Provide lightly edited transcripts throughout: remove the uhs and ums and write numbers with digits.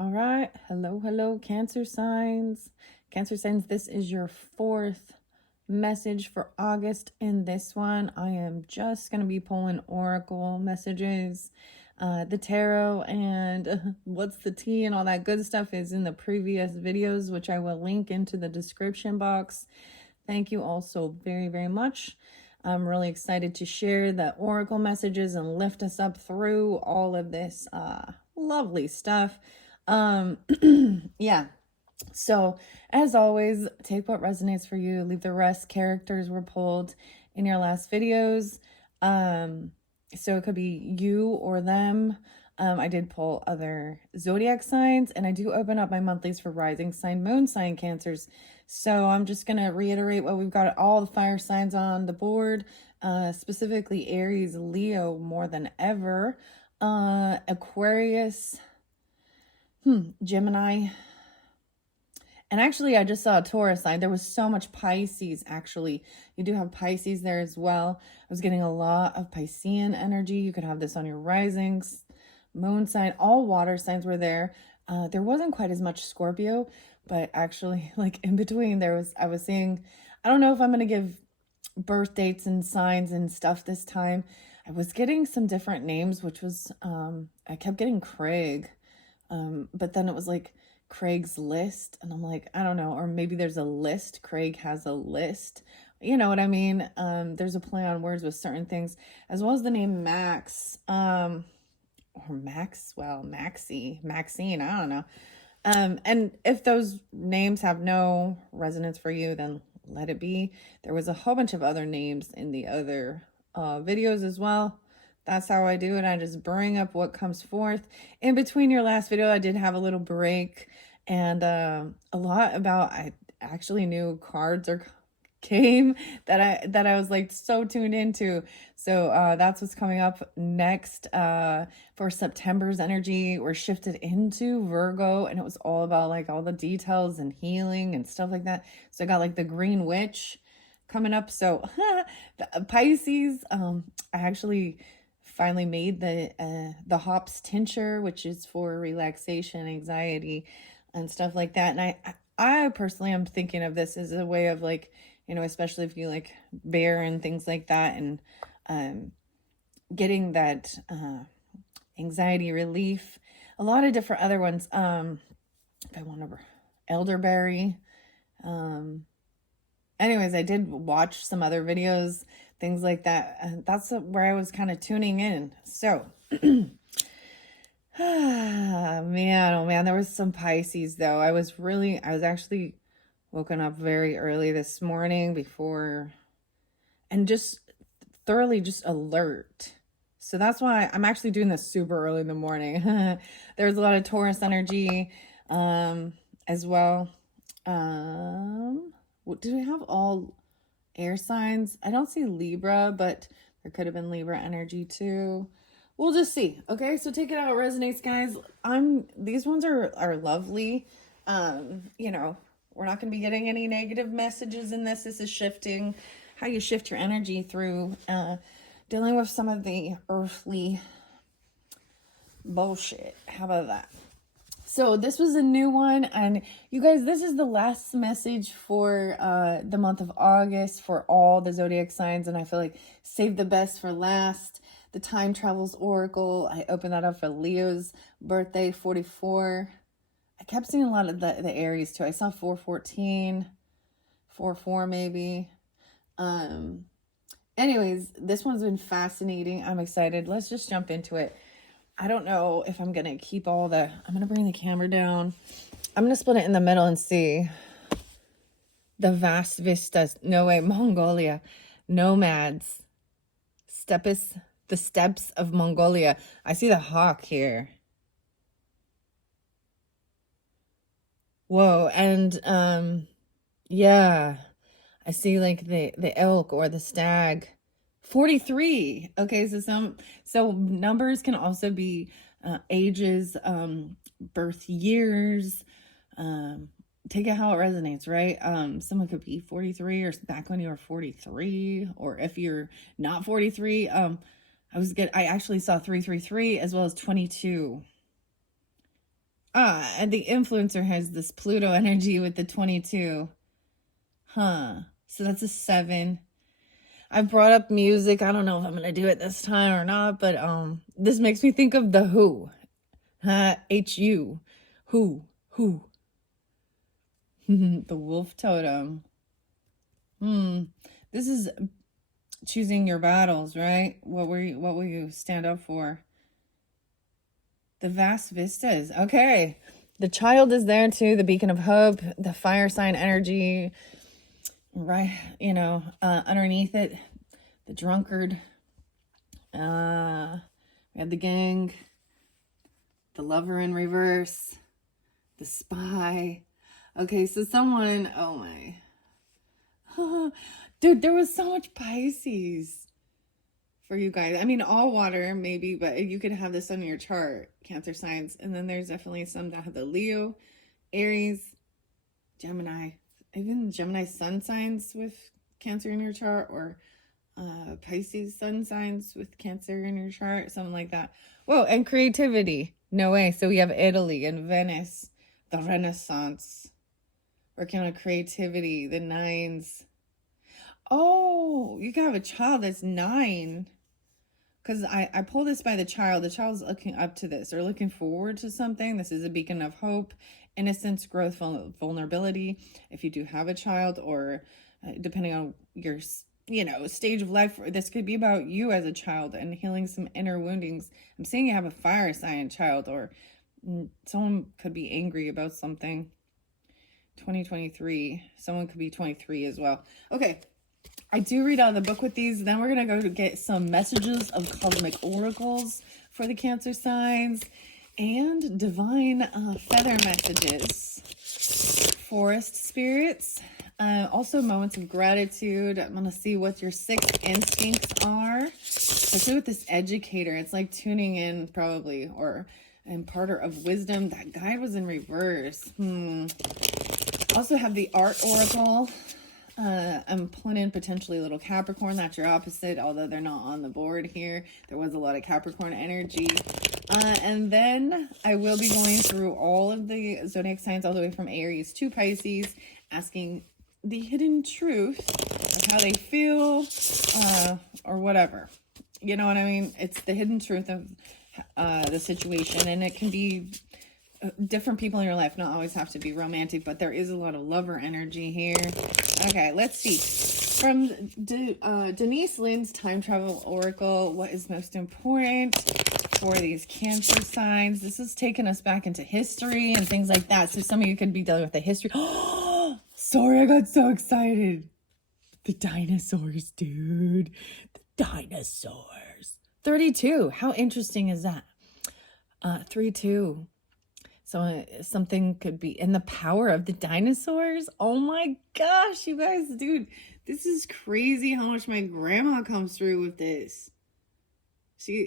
All right. Hello, Cancer signs. Cancer signs, this is your fourth message for August. In this one, I am just going to be pulling oracle messages. The tarot and what's the tea and all that good stuff is in the previous videos, which I will link into the description box. Thank you all so very, very much. I'm really excited to share the oracle messages and lift us up through all of this lovely stuff. Yeah. So as always, take what resonates for you, leave the rest. Characters were pulled in your last videos. So it could be you or them. I did pull other zodiac signs, and I do open up my monthlies for rising sign, moon sign, Cancers. So I'm just going to reiterate what we've got all the fire signs on the board, specifically Aries, Leo more than ever, Aquarius, Gemini. And actually, I just saw a Taurus sign. There was so much Pisces, actually. You do have Pisces there as well. I was getting a lot of Piscean energy. You could have this on your risings, moon sign. All water signs were there. There wasn't quite as much Scorpio, but actually, like in between, I was seeing, I don't know if I'm going to give birth dates and signs and stuff this time. I was getting some different names, which was, I kept getting Craig. But then it was like Craig's list, and I'm like, I don't know, or maybe there's a list. Craig has a list. You know what I mean? There's a play on words with certain things, as well as the name Max, or Maxwell, Maxine, I don't know. And if those names have no resonance for you, then let it be. There was a whole bunch of other names in the other videos as well. That's how I do it. I just bring up what comes forth. In between your last video, I did have a little break, and a lot about, I actually knew cards are came that I was like so tuned into. So that's what's coming up next for September's energy. We're shifted into Virgo, and it was all about like all the details and healing and stuff like that. So I got like the Green Witch coming up. So the Pisces, I actually finally made the hops tincture, which is for relaxation, anxiety, and stuff like that. And I personally am thinking of this as a way of like, you know, especially if you like bear and things like that, and getting that anxiety relief. A lot of different other ones. If I want to, elderberry. Anyways, I did watch some other videos, things like that. And that's where I was kind of tuning in. So, man, oh man, there was some Pisces though. I was actually woken up very early this morning before, and just thoroughly just alert. So that's why I'm actually doing this super early in the morning. There's a lot of Taurus energy as well. Do we have all air signs? I don't see Libra, but there could have been Libra energy too. We'll just see. Okay, so take it how it resonates, guys. These ones are lovely. You know, we're not going to be getting any negative messages in this. This is shifting how you shift your energy through dealing with some of the earthly bullshit. How about that? So this was a new one, and you guys, this is the last message for the month of August for all the zodiac signs, and I feel like save the best for last. The Time Travels Oracle, I opened that up for Leo's birthday, 44. I kept seeing a lot of the Aries too. I saw 414, 44 maybe. Anyways, this one's been fascinating. I'm excited. Let's just jump into it. I don't know if I'm going to keep I'm going to bring the camera down. I'm going to split it in the middle and see the vast vistas. No way, Mongolia. Nomads. The steppes of Mongolia. I see the hawk here. Whoa, and yeah, I see like the elk or the stag. 43. Okay, so numbers can also be ages, birth years. Take it how it resonates, right? Someone could be 43 or back when you were 43, or if you're not 43, I actually saw 333 as well as 22. And the influencer has this Pluto energy with the 22. Huh. So that's a 7. I brought up music. I don't know if I'm gonna do it this time or not, but this makes me think of the Who. H-U. Who. Who. The wolf totem. This is choosing your battles, right? What will you stand up for? The vast vistas. Okay. The child is there too, the beacon of hope, the fire sign energy, right? Underneath it, the drunkard. We had the gang, the lover in reverse, the spy. Okay, so someone, oh my. Dude, there was so much Pisces for you guys. I mean, all water maybe, but you could have this on your chart, Cancer signs. And then there's definitely some that have the Leo, Aries, Gemini, even Gemini sun signs with Cancer in your chart, or Pisces sun signs with Cancer in your chart, something like that. Whoa, and creativity. No way. So we have Italy and Venice, the Renaissance, working on creativity, the 9s. Oh, you can have a child that's 9. Because I pull this by the child. The child's looking up to this or looking forward to something. This is a beacon of hope, innocence, growth, vulnerability. If you do have a child, or depending on your stage of life, this could be about you as a child and healing some inner woundings. I'm saying you have a fire sign child, or someone could be angry about something. 2023. Someone could be 23 as well. Okay. I do read out of the book with these. Then we're going to go to get some messages of cosmic oracles for the Cancer signs and divine feather messages. Forest spirits. Also moments of gratitude. I'm going to see what your 6th instincts are. Especially with this educator. It's like tuning in probably, or imparter of wisdom. That guide was in reverse. Also have the art oracle. I'm pulling in potentially a little Capricorn. That's your opposite, although they're not on the board here. There was a lot of Capricorn energy. And then I will be going through all of the zodiac signs all the way from Aries to Pisces, asking the hidden truth of how they feel, or whatever. You know what I mean? It's the hidden truth of the situation, and it can be different people in your life, not always have to be romantic, but there is a lot of lover energy here. Okay, let's see. From Denise Lynn's Time Travel Oracle, what is most important for these Cancer signs? This is taking us back into history and things like that. So some of you could be dealing with the history. Oh, sorry, I got so excited. The dinosaurs, dude. The dinosaurs. 32. How interesting is that? 32. So something could be in the power of the dinosaurs. Oh my gosh, you guys, dude, this is crazy how much my grandma comes through with this.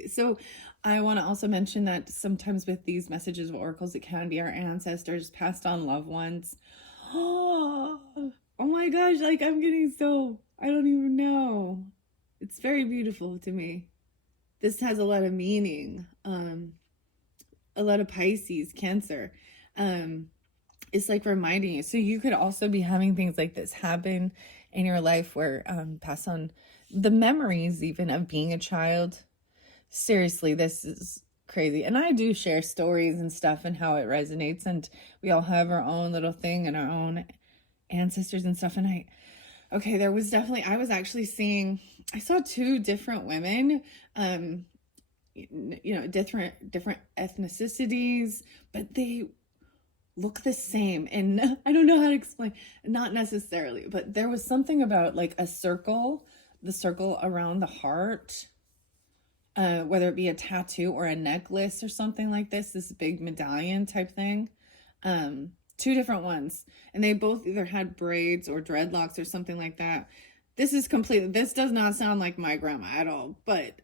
So I want to also mention that sometimes with these messages of oracles, it can be our ancestors, passed on loved ones. Oh my gosh, like I'm getting so, I don't even know. It's very beautiful to me. This has a lot of meaning. A lot of Pisces, Cancer. It's like reminding you. So you could also be having things like this happen in your life where pass on the memories even of being a child. Seriously, this is crazy. And I do share stories and stuff and how it resonates, and we all have our own little thing and our own ancestors and stuff. And there was definitely, I saw 2 different women, different ethnicities, but they look the same. And I don't know how to explain, not necessarily, but there was something about like the circle around the heart, whether it be a tattoo or a necklace or something like this big medallion type thing. 2 different ones, and they both either had braids or dreadlocks or something like that. This does not sound like my grandma at all, but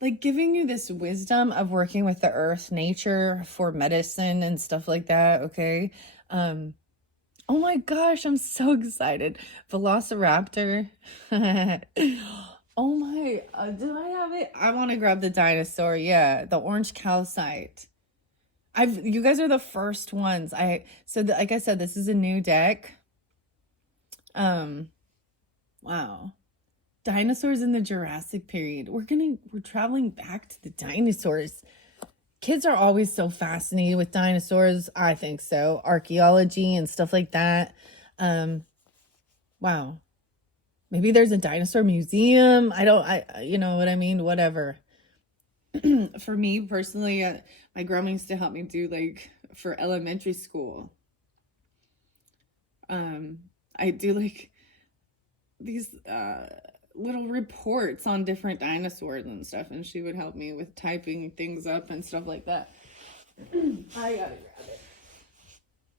like giving you this wisdom of working with the earth, nature for medicine and stuff like that. Okay. Oh my gosh, I'm so excited. Velociraptor. Oh my, do I have it? I want to grab the dinosaur. Yeah, the orange calcite. You guys are the first ones. Like I said, this is a new deck. Wow. Dinosaurs in the Jurassic period. We're traveling back to the dinosaurs. Kids are always so fascinated with dinosaurs. I think so. Archaeology and stuff like that. Wow. Maybe there's a dinosaur museum. You know what I mean? Whatever. For me personally, my grandma used to help me do like for elementary school. I do like these little reports on different dinosaurs and stuff, and she would help me with typing things up and stuff like that. I gotta grab it.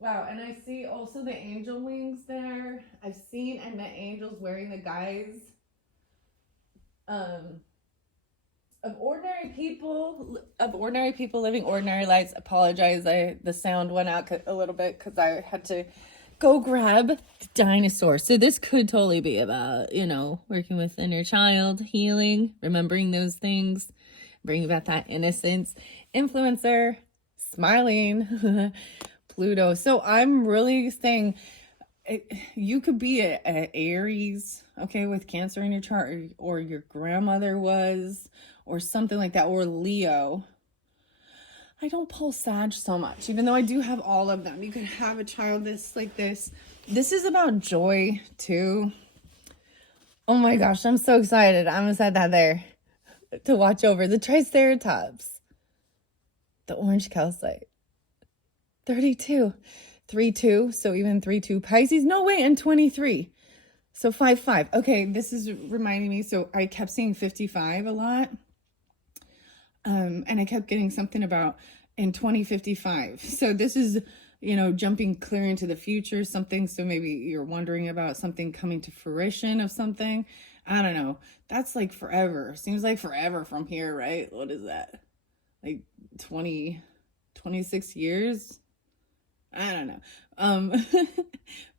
Wow, and I see also the angel wings there. I've seen and met angels wearing the guise of ordinary people living ordinary lives. Apologize, the sound went out a little bit because I had to go grab the dinosaur. So this could totally be about, working with inner child, healing, remembering those things, bringing back that innocence. Influencer, smiling, Pluto. So I'm really saying you could be a Aries, okay, with Cancer in your chart, or your grandmother was, or something like that, or Leo. I don't pull Sag so much, even though I do have all of them. You could have a child like this. This is about joy too. Oh my gosh, I'm so excited. I'm gonna set that there to watch over the Triceratops, the orange calcite. 32, 3-2. So even 3-2 Pisces. No way, and 23. So 5-5. Okay, this is reminding me. So I kept seeing 55 a lot. And I kept getting something about in 2055. So this is, jumping clear into the future, something. So maybe you're wondering about something coming to fruition of something. I don't know. That's like forever. Seems like forever from here, right? What is that? Like 26 years? I don't know.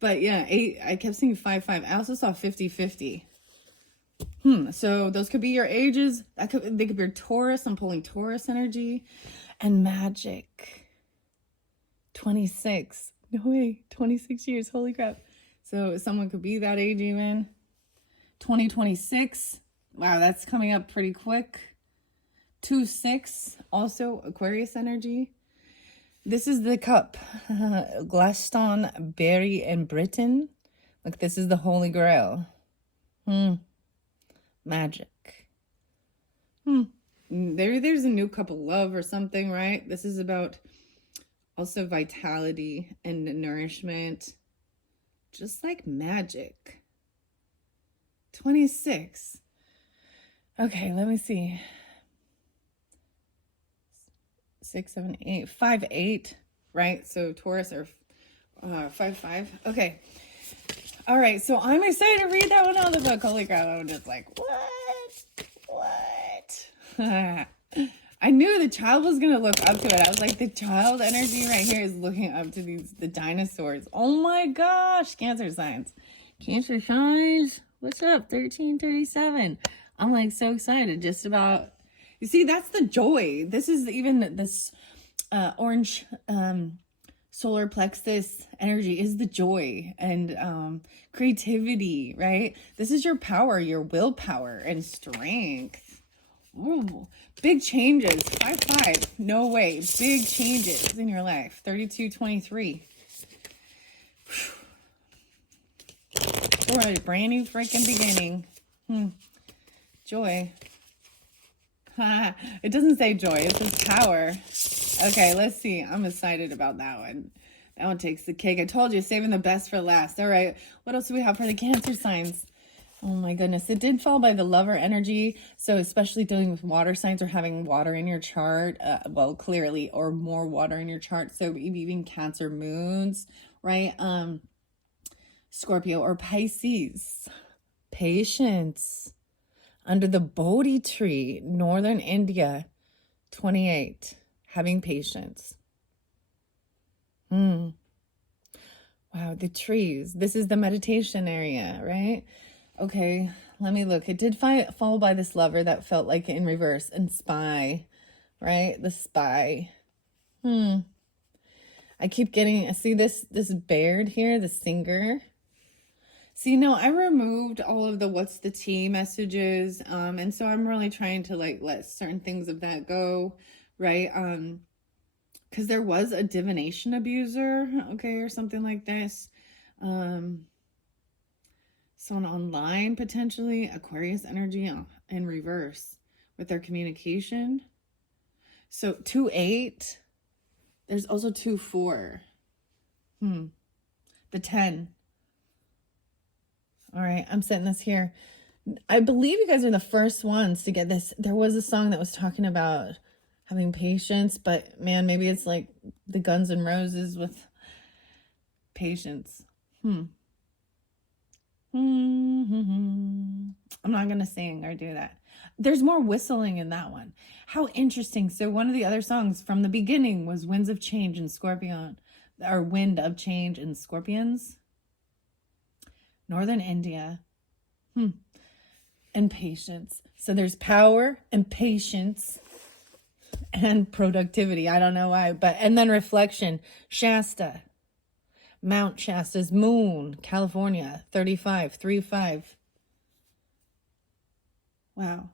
But yeah, I kept seeing 5-5. I also saw 50-50. So those could be your ages. They could be your Taurus. I'm pulling Taurus energy. And magic. 26. No way. 26 years. Holy crap. So someone could be that age even. 2026. Wow, that's coming up pretty quick. 2-6. Also Aquarius energy. This is the cup. Glastonbury and Britain. Look, this is the Holy Grail. Magic. There's a new cup of love or something, right? This is about also vitality and nourishment, just like magic. 26. Okay, let me see. 6, 7, 8, 5, 8, right? So Taurus are 5-5. Okay. All right, so I'm excited to read that one out of the book. Holy crap, I'm just like, what? I knew the child was going to look up to it. I was like, the child energy right here is looking up to the dinosaurs. Oh my gosh, Cancer signs. Cancer signs, what's up? 1337. I'm like so excited just about, you see, that's the joy. This is even this orange solar plexus energy is the joy and creativity, right? This is your power, your willpower and strength. Ooh, big changes. 5-5. No way. Big changes in your life. 32-23. For a brand new freaking beginning. Joy. It doesn't say joy. It says power. Okay, let's see. I'm excited about that one. That one takes the cake. I told you, saving the best for last. All right. What else do we have for the Cancer signs? Oh my goodness. It did fall by the lover energy. So especially dealing with water signs or having water in your chart, well, clearly, or more water in your chart. So even Cancer moons, right? Scorpio or Pisces. Patience. Under the Bodhi tree, northern India. 28. Having patience. Wow, the trees. This is the meditation area, right? Okay, let me look. It did fall by this lover that felt like in reverse, and spy, right? The spy. I keep getting, I see this Baird here, the singer. See, no, I removed all of the what's the tea messages. And so I'm really trying to like let certain things of that go, right? Because there was a divination abuser, okay, or something like this. Someone online, potentially, Aquarius energy in reverse with their communication. So 2-8. There's also 2-4. The 10. All right, I'm setting this here. I believe you guys are the first ones to get this. There was a song that was talking about having patience, but man, maybe it's like the Guns N' Roses with patience. I'm not going to sing or do that. There's more whistling in that one. How interesting. So one of the other songs from the beginning was Winds of Change in Scorpion, or Wind of Change in Scorpions. Northern India. And patience. So there's power and patience and productivity. I don't know why, and then reflection. Shasta. Mount Shasta's moon, California, 35. Wow.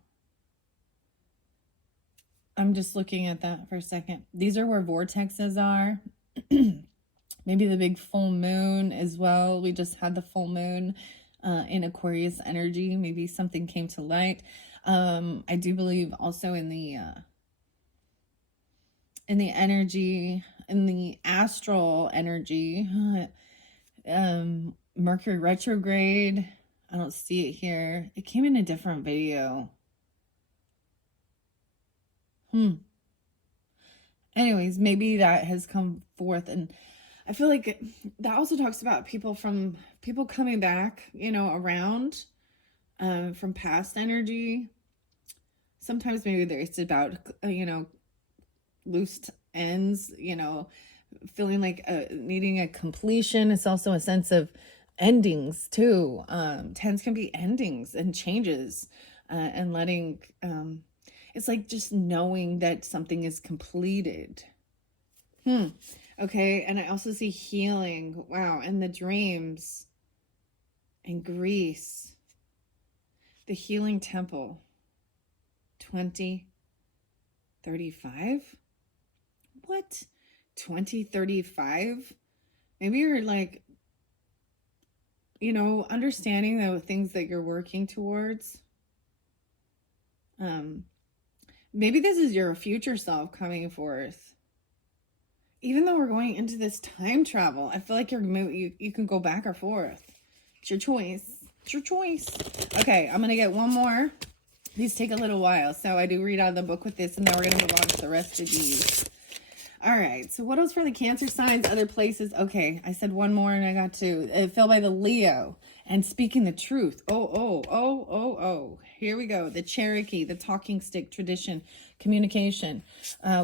I'm just looking at that for a second. These are where vortexes are. Maybe the big full moon as well. We just had the full moon in Aquarius energy. Maybe something came to light. I do believe also in the energy, in the astral energy, Mercury retrograde. I don't see it here. It came in a different video. Anyways, maybe that has come forth, and I feel like that also talks about people coming back, around from past energy. Sometimes maybe it's about, loose ends, feeling like needing a completion. It's also a sense of endings too. 10s can be endings and changes, and letting, it's like just knowing that something is completed. Okay, and I also see healing. Wow, and the dreams in Greece. The healing temple. 2035? What? 2035? Maybe you're like, understanding the things that you're working towards. Maybe this is your future self coming forth. Even though we're going into this time travel, I feel like you can go back or forth. It's your choice. It's your choice. Okay, I'm going to get one more. These take a little while, so I do read out of the book with this, and then we're going to move on to the rest of these. All right, so what else for the Cancer signs, other places? Okay, I said one more, and I got two. It fell by the Leo, and speaking the truth. Oh. Here we go. The Cherokee, the talking stick tradition, communication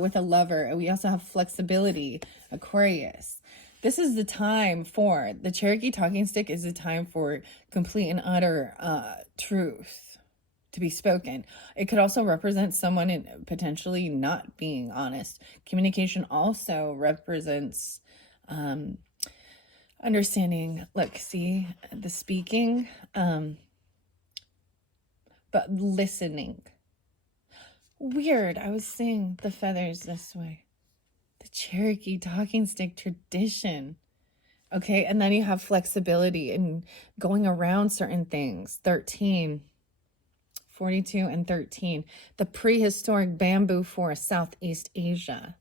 with a lover. And we also have flexibility, Aquarius. This is the time for, the Cherokee talking stick is the time for complete and utter truth to be spoken. It could also represent someone in potentially not being honest. Communication also represents understanding, look, see the speaking, but listening. Weird. I was seeing the feathers this way. The Cherokee talking stick tradition. Okay, and then you have flexibility and going around certain things. 13. 42 and 13. The prehistoric bamboo forest, Southeast Asia.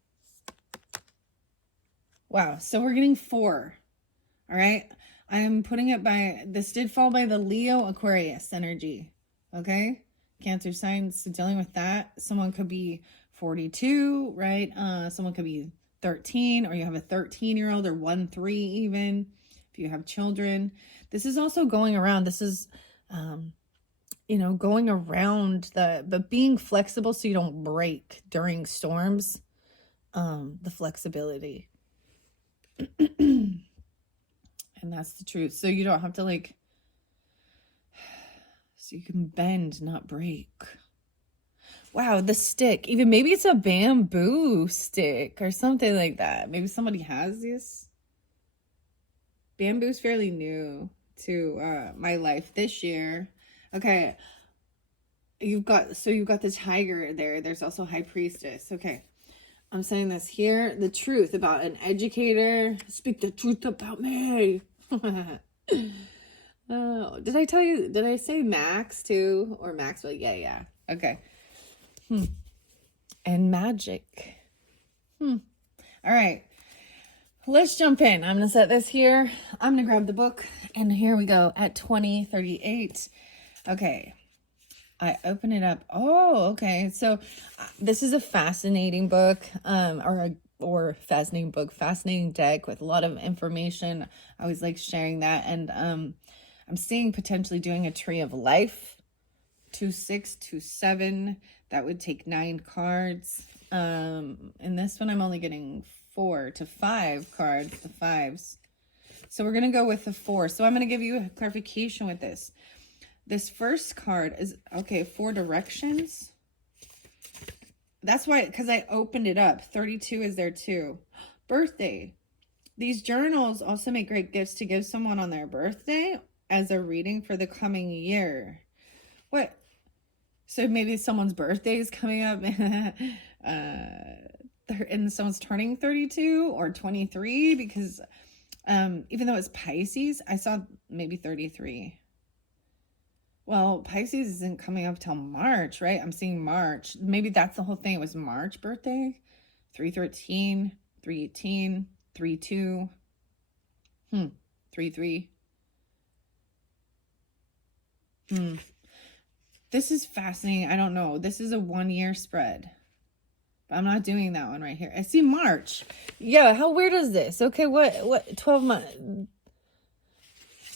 Wow, so we're getting 4. All right, I am putting it by, this did fall by the Leo Aquarius energy. Okay, Cancer signs, so dealing with that. Someone could be 42, right? Someone could be 13, or you have a 13-year-old, or 1-3 even, if you have children. This is also going around. This is, going around but being flexible so you don't break during storms. The flexibility. And that's the truth. So you don't have to so you can bend, not break. Wow, the stick. Even maybe it's a bamboo stick or something like that. Maybe somebody has this. Bamboo's fairly new to my life this year. Okay, you've got the tiger there. There's also high priestess. Okay, I'm saying this here. The truth about an educator. Speak the truth about me. Oh, did I tell you? Did I say Max too, or Maxwell? Yeah. Okay. And magic. All right. Let's jump in. I'm going to set this here. I'm going to grab the book. And here we go at 2038. Okay. I open it up. Oh, okay. So this is a fascinating book, or fascinating deck with a lot of information. I always like sharing that. And I'm seeing potentially doing a tree of life, 2, 6, 2, 7. That would take 9 cards. In this one, I'm only getting 4 to 5 cards, the 5s. So we're going to go with the 4. So I'm going to give you a clarification with this. This first card is, okay, 4 directions. That's why, because I opened it up. 32 is there too. Birthday. These journals also make great gifts to give someone on their birthday as a reading for the coming year. What? So maybe someone's birthday is coming up and someone's turning 32 or 23, because even though it's Pisces, I saw maybe 33. Well, Pisces isn't coming up till March, right? I'm seeing March. Maybe that's the whole thing. It was March birthday. 313, 318, 32. 33. This is fascinating. I don't know. This is a 1-year spread. But I'm not doing that one right here. I see March. Yeah, how weird is this? Okay, what 12 months?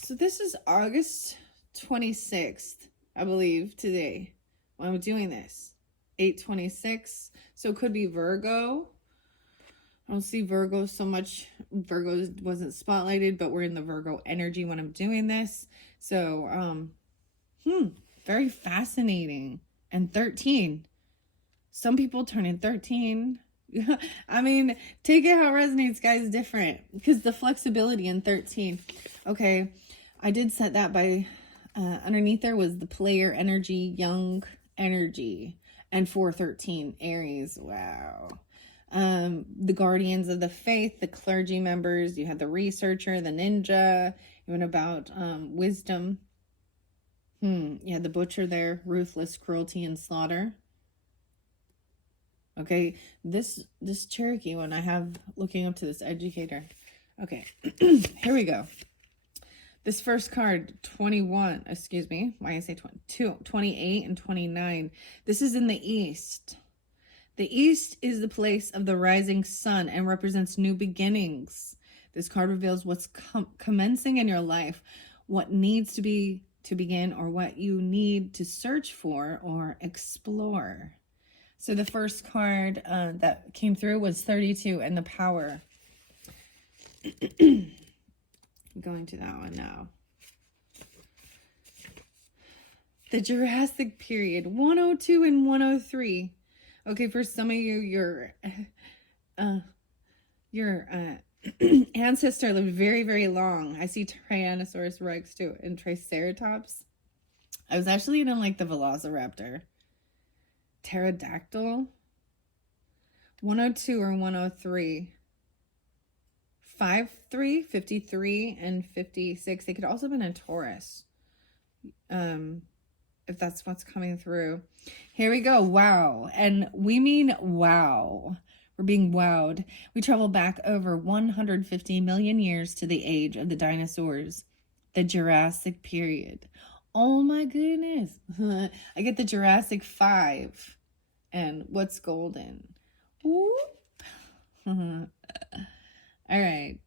So this is August 26th, I believe, today when I'm doing this. 8/26. So it could be Virgo. I don't see Virgo so much. Virgo wasn't spotlighted, but we're in the Virgo energy when I'm doing this. So, very fascinating. And 13. Some people turn in 13. I mean, take it how it resonates, guys. Different. Because the flexibility in 13. Okay. I did set that by... underneath there was the player energy, young energy. And 413, Aries. Wow. The guardians of the faith, the clergy members. You had the researcher, the ninja. You went about wisdom. You had the butcher there, ruthless cruelty and slaughter. Okay, this Cherokee one I have looking up to this educator. Okay, here we go. This first card, 21, excuse me, why did I say 22, 28 and 29. This is in the East. The East is the place of the rising sun and represents new beginnings. This card reveals what's commencing in your life, what needs to begin, or what you need to search for or explore. So the first card that came through was 32 and the power. I'm going to that one now. The Jurassic period, 102 and 103. Okay, for some of you, your ancestor lived very, very long. I see Tyrannosaurus Rex too, and Triceratops. I was actually in like the Velociraptor. Pterodactyl. 102 or 103. 53, 53, and 56. They could also have been a Taurus. If that's what's coming through. Here we go. Wow. And we mean wow. We're being wowed. We travel back over 150 million years to the age of the dinosaurs, the Jurassic period. Oh my goodness. I get the Jurassic 5. And what's golden? Whoop. All right.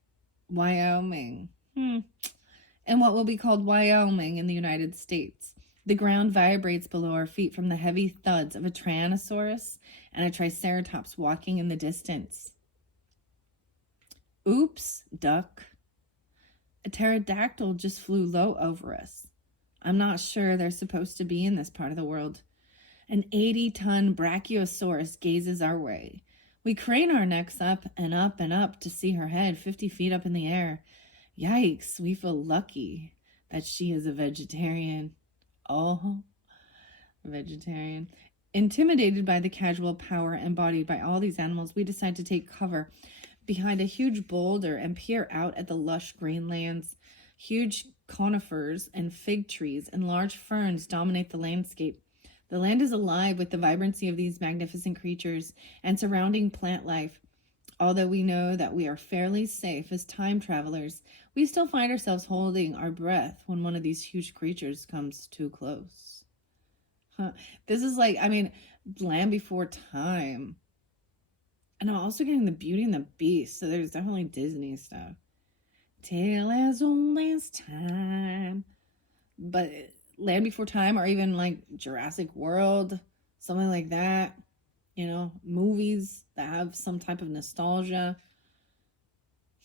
Wyoming. And what will be called Wyoming in the United States. The ground vibrates below our feet from the heavy thuds of a Tyrannosaurus and a Triceratops walking in the distance. Oops, duck. A pterodactyl just flew low over us. I'm not sure they're supposed to be in this part of the world. An 80-ton brachiosaurus gazes our way. We crane our necks up and up and up to see her head 50 feet up in the air. Yikes, we feel lucky that she is a vegetarian. Oh, vegetarian. Intimidated by the casual power embodied by all these animals, we decide to take cover behind a huge boulder and peer out at the lush green lands. Huge conifers and fig trees and large ferns dominate the landscape. The land is alive with the vibrancy of these magnificent creatures and surrounding plant life. Although we know that we are fairly safe as time travelers, we still find ourselves holding our breath when one of these huge creatures comes too close. This is like, I mean, Land Before Time. And I'm also getting the Beauty and the Beast, so there's definitely Disney stuff. Tale as old as time. But Land Before Time, or even like Jurassic World, something like that. You know, movies that have some type of nostalgia.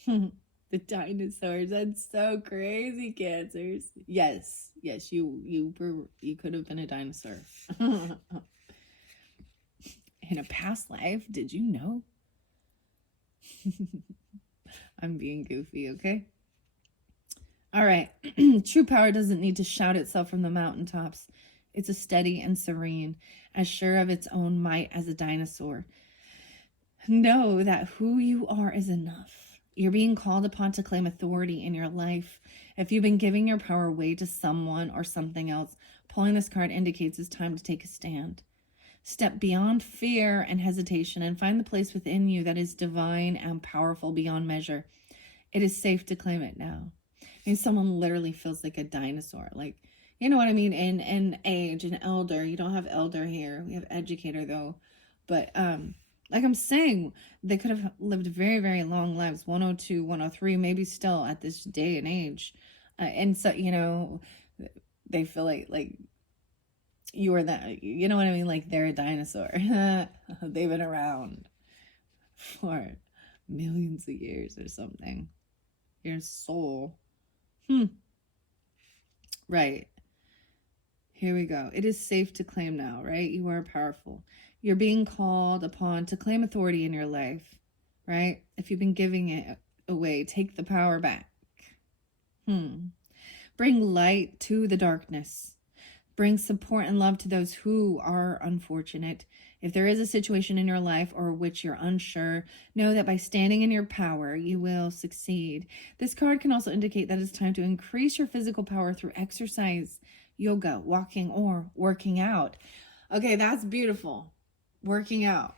The dinosaurs, that's so crazy, Cancers. Yes, you could have been a dinosaur. In a past life, did you know? I'm being goofy, okay? All right. True power doesn't need to shout itself from the mountaintops. It's a steady and serene, as sure of its own might as a dinosaur. Know that who you are is enough. You're being called upon to claim authority in your life. If you've been giving your power away to someone or something else, pulling this card indicates it's time to take a stand. Step beyond fear and hesitation and find the place within you that is divine and powerful beyond measure. It is safe to claim it now. I mean, someone literally feels like a dinosaur. Like, you know what I mean? In age, an elder. You don't have elder here. We have educator, though. But, like I'm saying, they could have lived very, very long lives. 102, 103, maybe still at this day and age. And so, you know, they feel like you are that, you know what I mean? Like they're a dinosaur. They've been around for millions of years or something. Your soul. Right. Here we go. It is safe to claim now, right? You are powerful. You're being called upon to claim authority in your life, right? If you've been giving it away, take the power back. Bring light to the darkness. Bring support and love to those who are unfortunate. If there is a situation in your life or which you're unsure, know that by standing in your power, you will succeed. This card can also indicate that it's time to increase your physical power through exercise, yoga, walking, or working out. Okay, that's beautiful. Working out,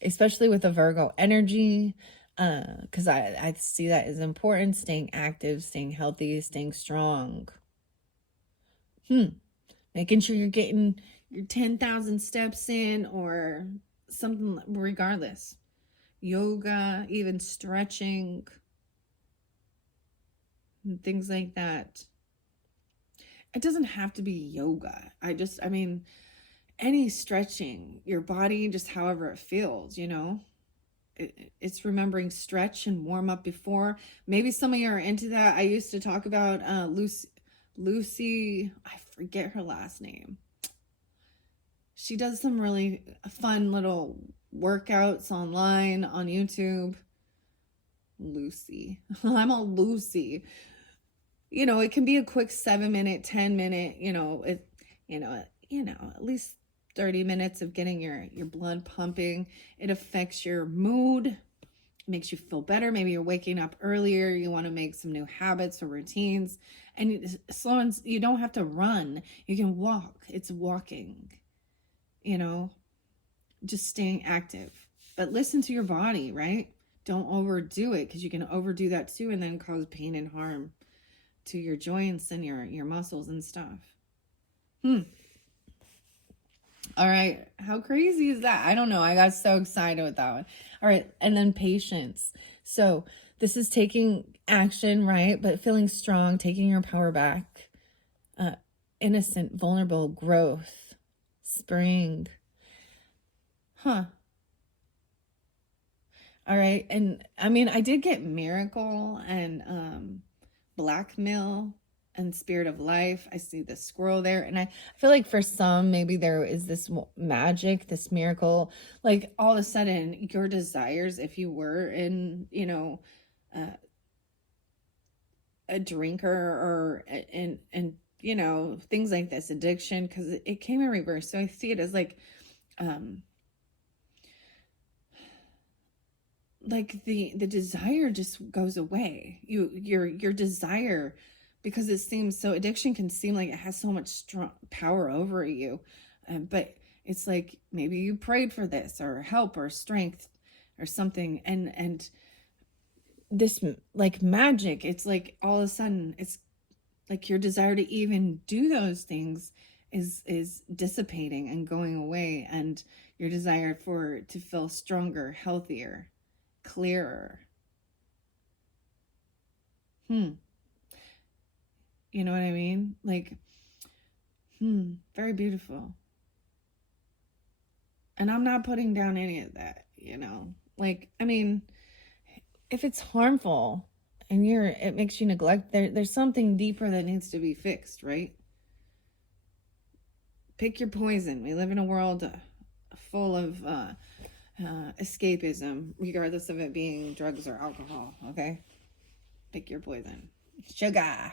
especially with the Virgo energy, because I see that as important. Staying active, staying healthy, staying strong. Making sure you're getting your 10,000 steps in or something, regardless. Yoga, even stretching, and things like that. It doesn't have to be yoga. I mean, any stretching your body, just however it feels, you know. It's remembering stretch and warm up before. Maybe some of you are into that. I used to talk about Lucy, I forget her last name. She does some really fun little workouts online on YouTube. Lucy. I'm all Lucy. You know, it can be a quick 7-minute, 10-minute, at least 30 minutes of getting your blood pumping. It affects your mood. It makes you feel better. Maybe you're waking up earlier. You want to make some new habits or routines. And you don't have to run. You can walk. It's walking. You know, just staying active. But listen to your body, right? Don't overdo it, because you can overdo that too and then cause pain and harm to your joints and your muscles and stuff. All right. How crazy is that? I don't know. I got so excited with that one. All right. And then patience. So this is taking action, right? But feeling strong, taking your power back. Innocent, vulnerable, growth, spring. All right. And I mean, I did get miracle and blackmail. and spirit of life. I see the squirrel there. And I feel like for some, maybe there is this magic, this miracle, like all of a sudden your desires, if you were in, uh, a drinker or and things like this, addiction, because it came in reverse. So I see it as um the desire just goes away. Your desire, because it seems so, addiction can seem like it has so much strong power over you, but it's like maybe you prayed for this or help or strength or something, and this like magic, it's like all of a sudden it's like your desire to even do those things is dissipating and going away, and your desire for to feel stronger, healthier, clearer. You know what I mean? Like, very beautiful. And I'm not putting down any of that, like, I mean, if it's harmful and it makes you neglect, there's something deeper that needs to be fixed, right? Pick your poison. We live in a world full of escapism, regardless of it being drugs or alcohol. Okay, pick your poison. Sugar.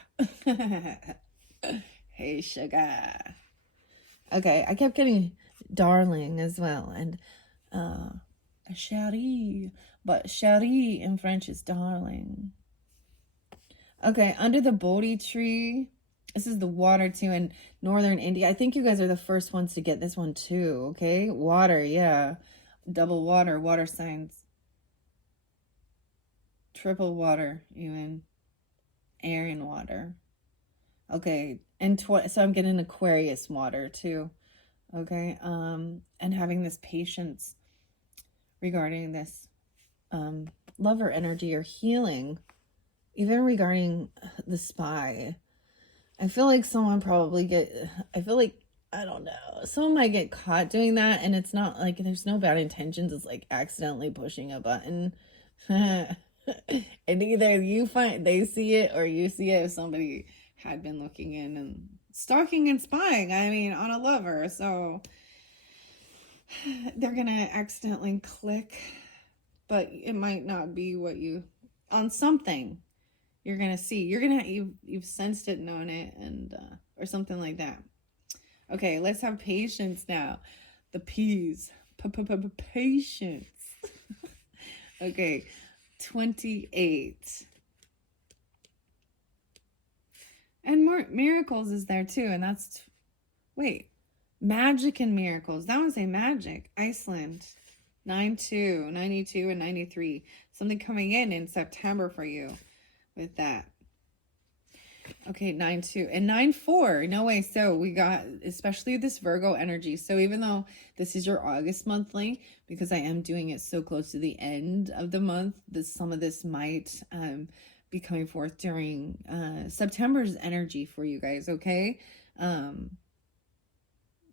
Hey, sugar. Okay, I kept getting darling as well, and chérie, but chérie in French is darling. Okay, under the Bodhi tree. This is the water too in northern India. I think you guys are the first ones to get this one too, okay? Water, yeah. Double water signs. Triple water, even. Air and water. Okay, and so I'm getting Aquarius water too, okay? And having this patience regarding this lover energy or healing, even regarding the spy. I feel like someone I don't know, someone might get caught doing that, and it's not like there's no bad intentions. It's like accidentally pushing a button. And either they see it or you see it if somebody had been looking in and stalking and spying, I mean, on a lover. So they're gonna accidentally click, but it might not be what you, on something you're gonna see. You've sensed it, known it, and or something like that. Okay, let's have patience now. The P's. Patience. Okay, 28. And more miracles is there too, and that's wait. Magic and miracles. That one's a magic. Iceland. 92, 92, and 93. Something coming in September for you with that. Okay, 9-2 and 9-4. No way. So we got especially this Virgo energy. So even though this is your August monthly, because I am doing it so close to the end of the month, some of this might be coming forth during September's energy for you guys. Okay.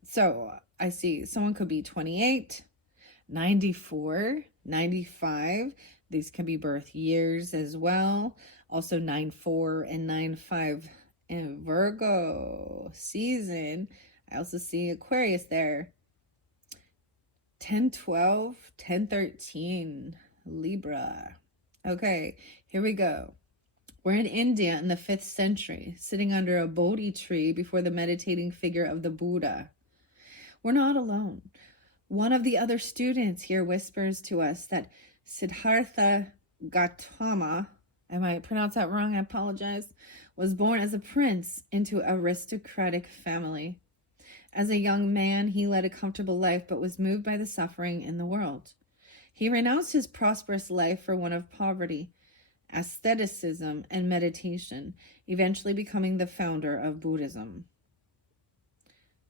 So I see someone could be 28, 94, 95. These can be birth years as well. Also 9-4 and 9-5 in Virgo season. I also see Aquarius there. 10-12, 10-13, Libra. Okay, here we go. We're in India in the 5th century, sitting under a Bodhi tree before the meditating figure of the Buddha. We're not alone. One of the other students here whispers to us that Siddhartha Gautama, I might pronounce that wrong, I apologize, was born as a prince into an aristocratic family. As a young man, he led a comfortable life but was moved by the suffering in the world. He renounced his prosperous life for one of poverty, asceticism, and meditation, eventually becoming the founder of Buddhism.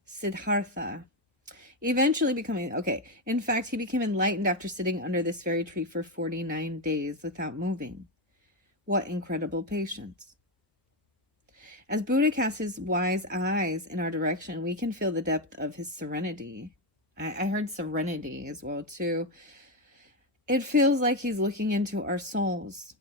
Siddhartha. In fact, he became enlightened after sitting under this very tree for 49 days without moving. What incredible patience. As Buddha casts his wise eyes in our direction, we can feel the depth of his serenity. I heard serenity as well, too. It feels like he's looking into our souls.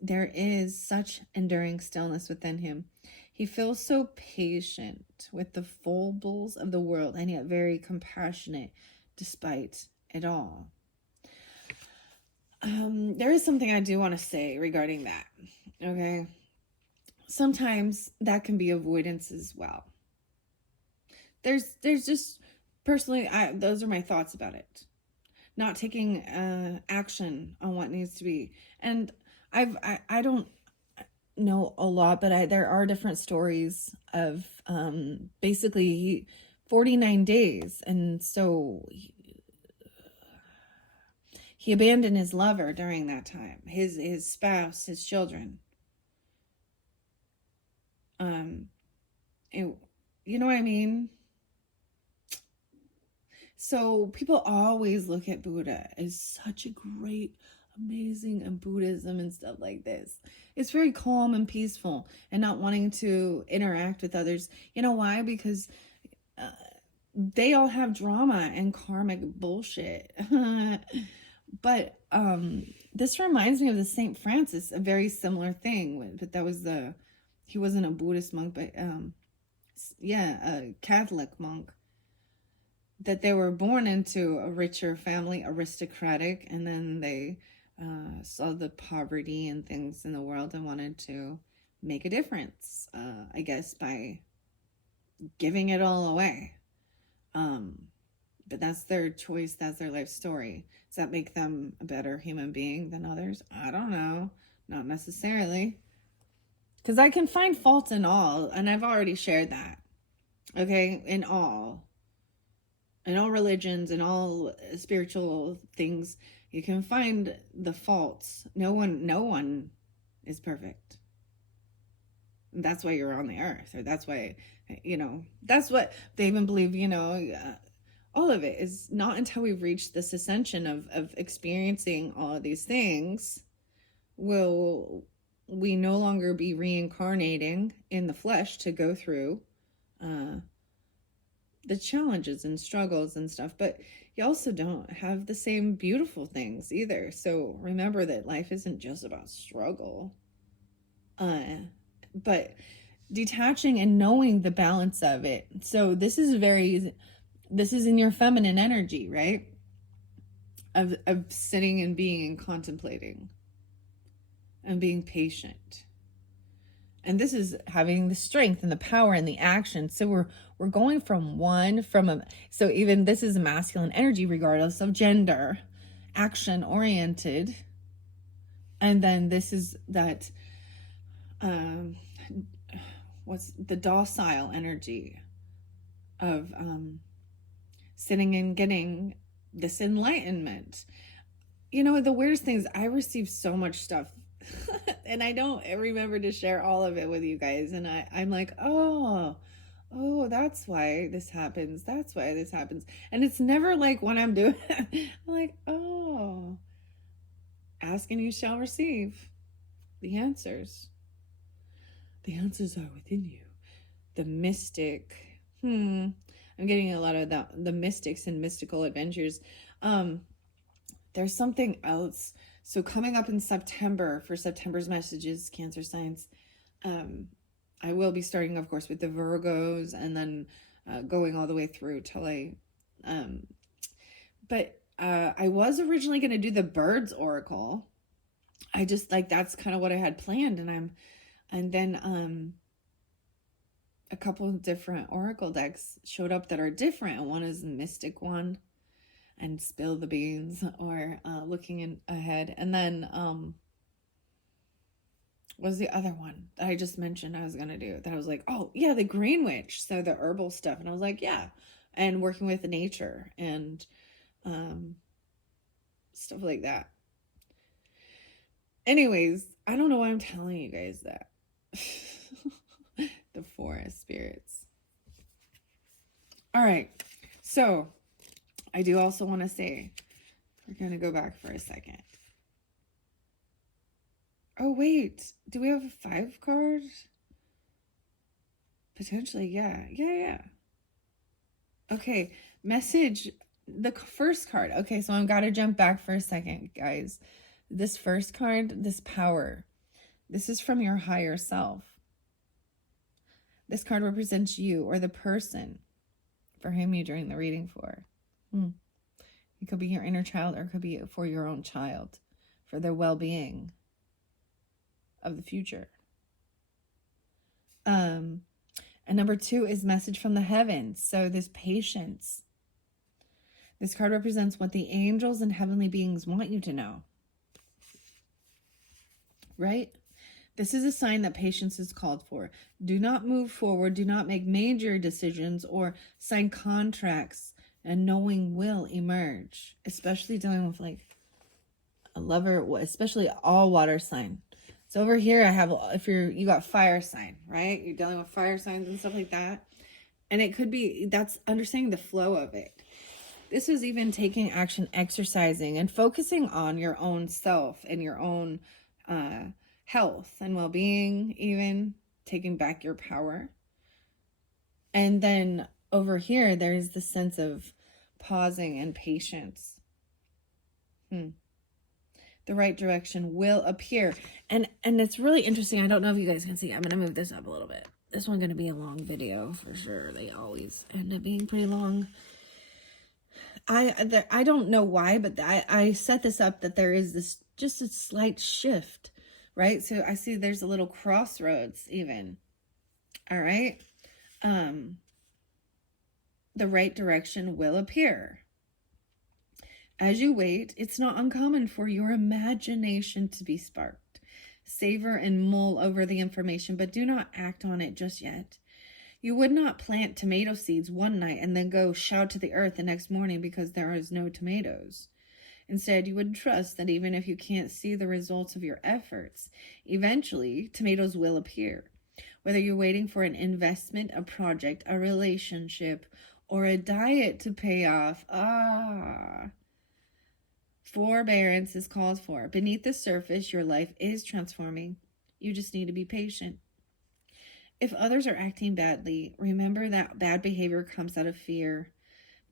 There is such enduring stillness within him. He feels so patient with the foibles of the world and yet very compassionate despite it all. There is something I do want to say regarding that. Okay. Sometimes that can be avoidance as well. There's just personally, those are my thoughts about it. Not taking action on what needs to be. And I don't know a lot, but there are different stories of basically 49 days. And so he abandoned his lover during that time, his spouse, his children. You know what I mean? So people always look at Buddha as such a great, amazing, and Buddhism and stuff like this. It's very calm and peaceful and not wanting to interact with others. You know why? Because they all have drama and karmic bullshit. But this reminds me of the Saint Francis, a very similar thing. But that was he wasn't a Buddhist monk, but a Catholic monk. That they were born into a richer family, aristocratic, and then they saw the poverty and things in the world and wanted to make a difference, I guess, by giving it all away. But that's their choice. That's their life story. Does that make them a better human being than others? I don't know. Not necessarily. Because I can find fault in all, and I've already shared that. Okay? In all religions and all spiritual things, you can find the faults. No one is perfect. That's why you're on the earth, or that's why, that's what they even believe, all of it is not until we've reached this ascension of experiencing all of these things will we no longer be reincarnating in the flesh to go through the challenges and struggles and stuff, but you also don't have the same beautiful things either. So remember that life isn't just about struggle, but detaching and knowing the balance of it. So this is in your feminine energy, right? Of sitting and being and contemplating and being patient. And this is having the strength and the power and the action. So we're going so even this is a masculine energy regardless of gender, action oriented. And then this is that, what's the docile energy of sitting and getting this enlightenment. The weirdest thing is I received so much stuff and I don't remember to share all of it with you guys. And I'm like, oh, that's why this happens. That's why this happens. And it's never like when I'm doing it, I'm like, oh, ask and you shall receive the answers. The answers are within you. The mystic. I'm getting a lot of the mystics and mystical adventures. There's something else. So coming up in September, for September's messages, Cancer Signs, I will be starting, of course, with the Virgos and then going all the way through till but I was originally going to do the Birds Oracle. I just that's kind of what I had planned. And then a couple of different Oracle decks showed up that are different. And one is the Mystic one and Spill the Beans, or looking ahead. And then was the other one that I just mentioned I was going to do, that I was like, oh yeah, the Green Witch. So the herbal stuff. And I was like, yeah. And working with nature and stuff like that. Anyways, I don't know why I'm telling you guys that. The forest spirits. All right. So I do also want to say, we're going to go back for a second. Oh, wait. Do we have a 5 card? Potentially, yeah. Yeah. Okay. Message, the first card. Okay, so I've got to jump back for a second, guys. This first card, this power, this is from your higher self. This card represents you or the person for whom you're doing the reading for. It could be your inner child, or it could be for your own child, for their well-being of the future. And number 2 is message from the heavens. So this patience. This card represents what the angels and heavenly beings want you to know. Right? This is a sign that patience is called for. Do not move forward. Do not make major decisions or sign contracts, and knowing will emerge, especially dealing with like a lover, especially all water sign. So over here I have, if you got fire sign, right? You're dealing with fire signs and stuff like that. And it could be, that's understanding the flow of it. This is even taking action, exercising, and focusing on your own self and your own health and well-being, even taking back your power. And then over here, there's the sense of pausing and patience. The right direction will appear. And it's really interesting. I don't know if you guys can see. I'm going to move this up a little bit. This one's going to be a long video for sure. They always end up being pretty long. I don't know why, but I set this up that there is this just a slight shift, right? So I see there's a little crossroads even. All right. The right direction will appear. As you wait, it's not uncommon for your imagination to be sparked. Savor and mull over the information, but do not act on it just yet. You would not plant tomato seeds one night and then go shout to the earth the next morning because there is no tomatoes. Instead, you would trust that even if you can't see the results of your efforts, eventually tomatoes will appear. Whether you're waiting for an investment, a project, a relationship, or a diet to pay off, forbearance is called for. Beneath the surface, your life is transforming. You just need to be patient. If others are acting badly, remember that bad behavior comes out of fear.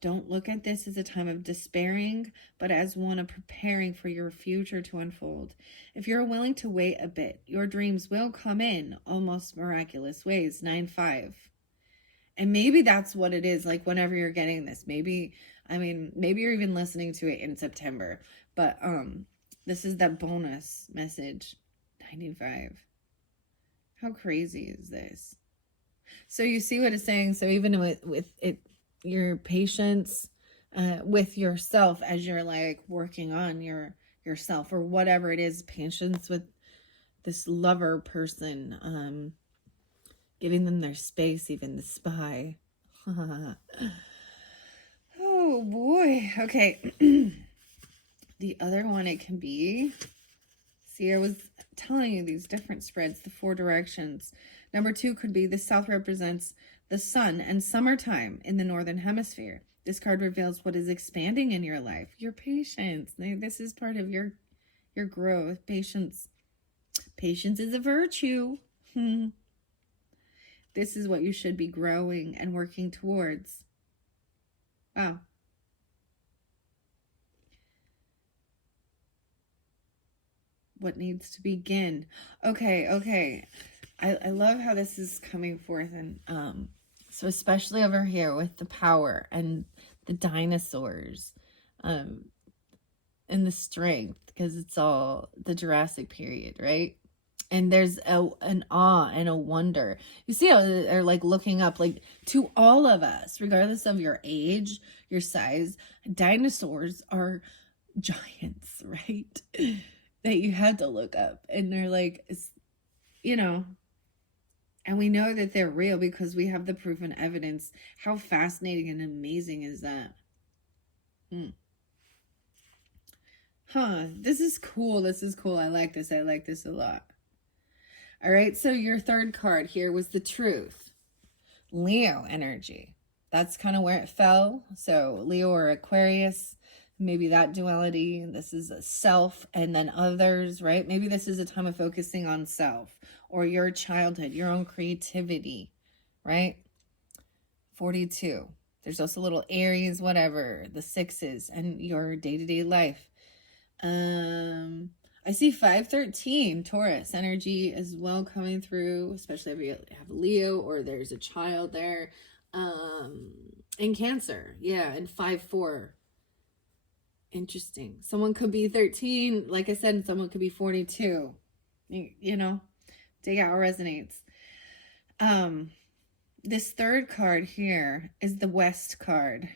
Don't look at this as a time of despairing, but as one of preparing for your future to unfold. If you're willing to wait a bit, your dreams will come in almost miraculous ways. 9-5. And maybe that's what it is, like whenever you're getting this. Maybe you're even listening to it in September. But this is that bonus message. 95. How crazy is this? So you see what it's saying. So even with it, your patience with yourself as you're like working on yourself or whatever it is, patience with this lover person, giving them their space, even the spy. Oh boy. Okay. The other one it can be, see, I was telling you these different spreads, the 4 directions. Number 2 could be the south represents the sun and summertime in the northern hemisphere. This card reveals what is expanding in your life. Your patience. This is part of your growth. Patience. Patience is a virtue. This is what you should be growing and working towards. Wow. What needs to begin? Okay. I love how this is coming forth, and so especially over here with the power and the dinosaurs, and the strength, because it's all the Jurassic period, right? And there's an awe and a wonder. You see how they're like looking up, like to all of us, regardless of your age, your size, dinosaurs are giants, right? That you had to look up, and they're like, and we know that they're real because we have the proof and evidence. How fascinating and amazing is that? This is cool. I like this. I like this a lot. All right, so your third card here was the truth. Leo energy. That's kind of where it fell. So Leo or Aquarius, maybe that duality. This is a self and then others, right? Maybe this is a time of focusing on self or your childhood, your own creativity, right? 42. There's also little Aries, whatever, the 6s, and your day-to-day life. I see 513 Taurus energy as well coming through, especially if you have a Leo or there's a child there. And Cancer, yeah, and 5-4. Interesting. Someone could be 13, like I said, and someone could be 42. You know, dig out what resonates. This third card here is the West card.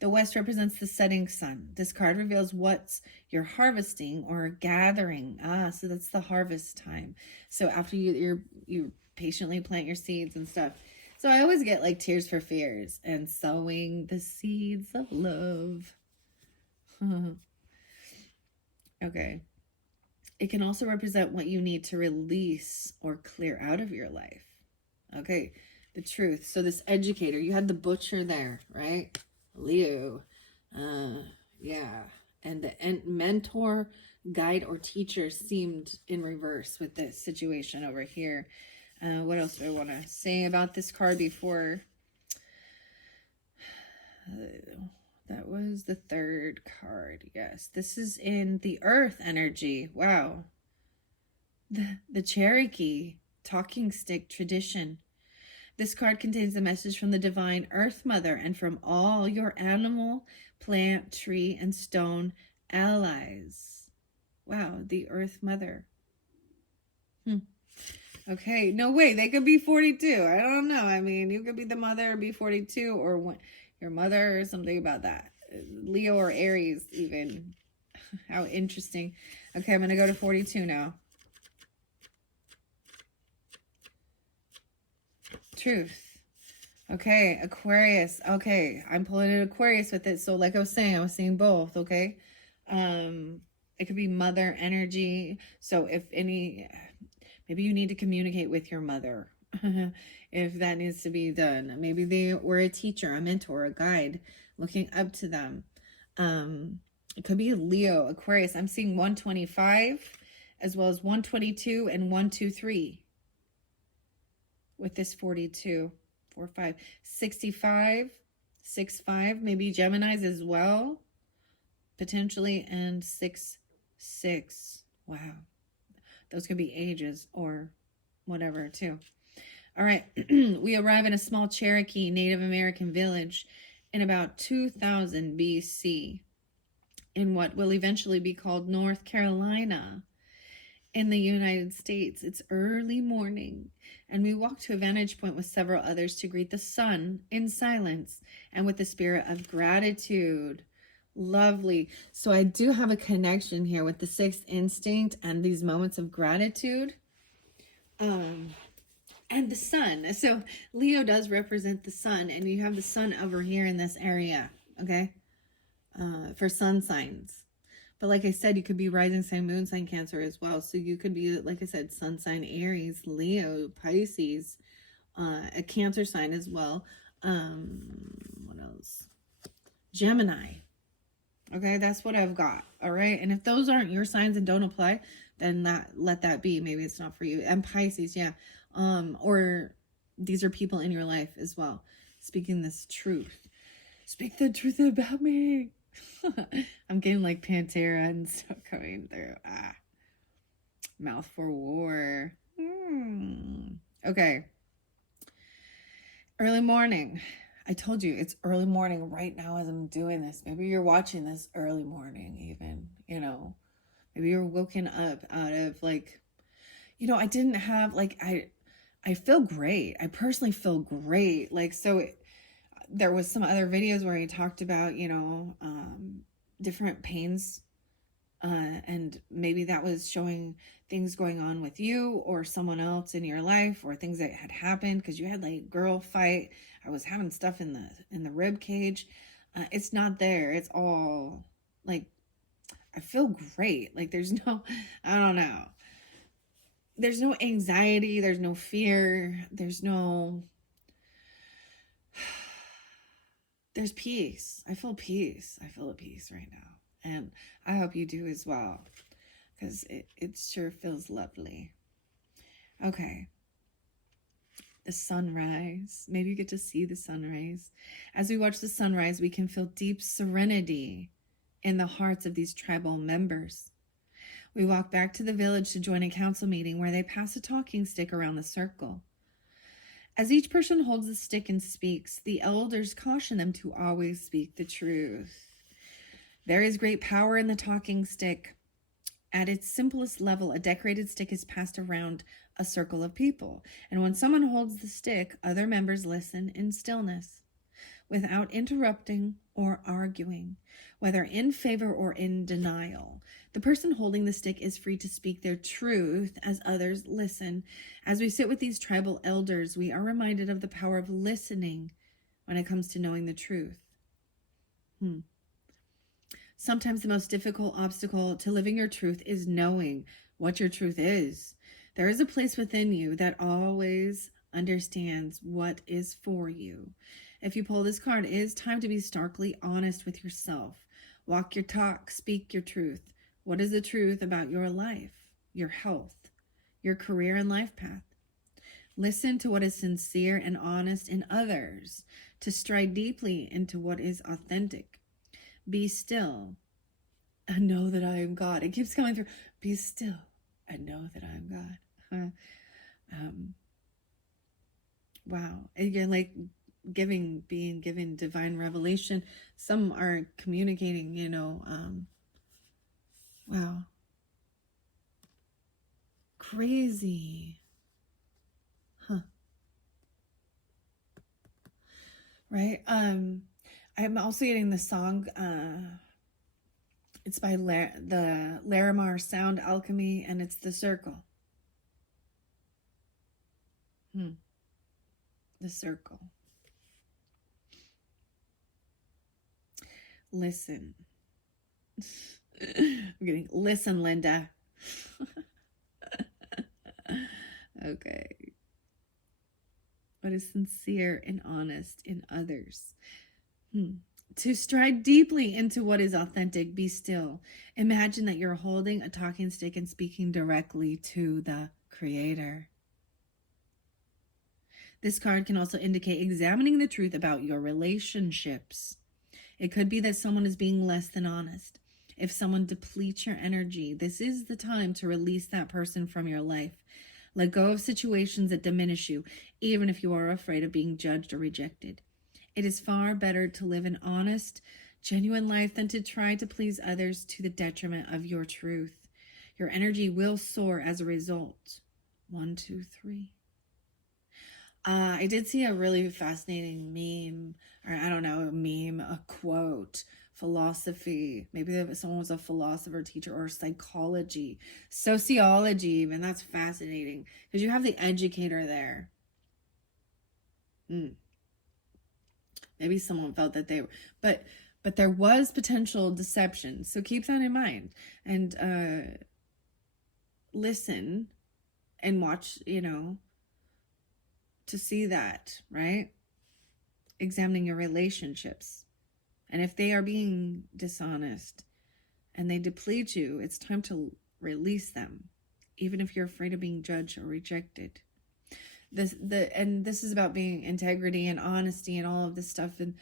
The West represents the setting sun. This card reveals what you're harvesting or gathering. So that's the harvest time. So after you patiently plant your seeds and stuff. So I always get like Tears for Fears and sowing the seeds of love. Okay. It can also represent what you need to release or clear out of your life. Okay. The truth. So this educator, you had the butcher there, right? Leo. Yeah. And the mentor, guide, or teacher seemed in reverse with this situation over here. What else do I want to say about this card before? That was the third card. Yes, this is in the Earth energy. Wow. The Cherokee talking stick tradition. This card contains a message from the divine Earth Mother and from all your animal, plant, tree, and stone allies. Wow, the Earth Mother. Okay, no way, they could be 42. I don't know. I mean, you could be the mother, be 42, or your mother, or something about that. Leo or Aries, even. How interesting. Okay, I'm going to go to 42 now. Truth. Okay, Aquarius. Okay, I'm pulling an Aquarius with it. So like I was seeing both, okay? It could be mother energy. So if maybe you need to communicate with your mother. If that needs to be done. Maybe they were a teacher, a mentor, a guide, looking up to them. It could be Leo, Aquarius. I'm seeing 125 as well as 122 and 123 with this 42, 45, 65, 65, maybe Geminis as well, potentially, and 66. Wow. Those could be ages or whatever too. All right. We arrive in a small Cherokee Native American village in about 2000 BC in what will eventually be called North Carolina in the United States. It's early morning, and we walk to a vantage point with several others to greet the sun in silence and with the spirit of gratitude. Lovely. So I do have a connection here with the sixth instinct and these moments of gratitude. And the sun. So Leo does represent the sun, and you have the sun over here in this area, okay? For sun signs. But like I said, you could be rising sign, moon sign, Cancer as well. So you could be, like I said, sun sign, Aries, Leo, Pisces, a Cancer sign as well. What else? Gemini. Okay, that's what I've got. All right. And if those aren't your signs and don't apply, then let that be. Maybe it's not for you. And Pisces, yeah. Or these are people in your life as well. Speaking this truth. Speak the truth about me. I'm getting like Pantera and stuff coming through. Mouth for war. Okay. Early morning. I told you it's early morning right now as I'm doing this. Maybe you're watching this early morning even, maybe you're woken up out of like, I didn't have like, I feel great. I personally feel great. Like, so there was some other videos where he talked about, different pains, and maybe that was showing things going on with you or someone else in your life, or things that had happened because you had like girl fight. I was having stuff in the rib cage. It's not there. It's all like, I feel great. Like there's no, I don't know. There's no anxiety. There's no fear. There's peace. I feel peace. I feel at peace right now. And I hope you do as well, because it sure feels lovely. Okay. The sunrise. Maybe you get to see the sunrise. As we watch the sunrise, we can feel deep serenity in the hearts of these tribal members. We walk back to the village to join a council meeting where they pass a talking stick around the circle. As each person holds the stick and speaks, the elders caution them to always speak the truth. There is great power in the talking stick. At its simplest level, a decorated stick is passed around a circle of people, and when someone holds the stick, other members listen in stillness, without interrupting or arguing, whether in favor or in denial. The person holding the stick is free to speak their truth as others listen. As we sit with these tribal elders, we are reminded of the power of listening when it comes to knowing the truth. Sometimes the most difficult obstacle to living your truth is knowing what your truth is. There is a place within you that always understands what is for you. If you pull this card, it is time to be starkly honest with yourself. Walk your talk, speak your truth. What is the truth about your life, your health, your career and life path? Listen to what is sincere and honest in others, to stride deeply into what is authentic. Be still and know that I am God. It keeps coming through. Be still and know that I am God. Wow. You're like being given divine revelation. Some are communicating, wow. Crazy. Right? I'm also getting the song, it's by the Larimar Sound Alchemy, and it's The Circle. The Circle. Listen. I'm getting, listen, Linda. Okay. What is sincere and honest in others? To stride deeply into what is authentic, be still. Imagine that you're holding a talking stick and speaking directly to the Creator. This card can also indicate examining the truth about your relationships. It could be that someone is being less than honest. If someone depletes your energy, this is the time to release that person from your life. Let go of situations that diminish you, even if you are afraid of being judged or rejected. It is far better to live an honest, genuine life than to try to please others to the detriment of your truth. Your energy will soar as a result. 1, 2, 3. I did see a really fascinating meme, or I don't know, a quote, philosophy. Maybe someone was a philosopher, teacher, or psychology, sociology even. That's fascinating because you have the educator there. Maybe someone felt that they were, but there was potential deception. So keep that in mind and listen and watch, to see that, right? Examining your relationships. And if they are being dishonest and they deplete you, it's time to release them, even if you're afraid of being judged or rejected. This is about being integrity and honesty and all of this stuff. And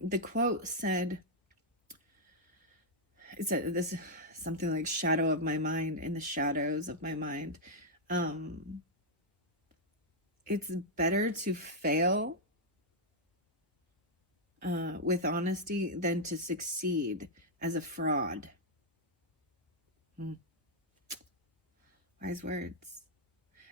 the quote said, it said this something like shadow of my mind, in the shadows of my mind. It's better to fail with honesty than to succeed as a fraud. Wise words.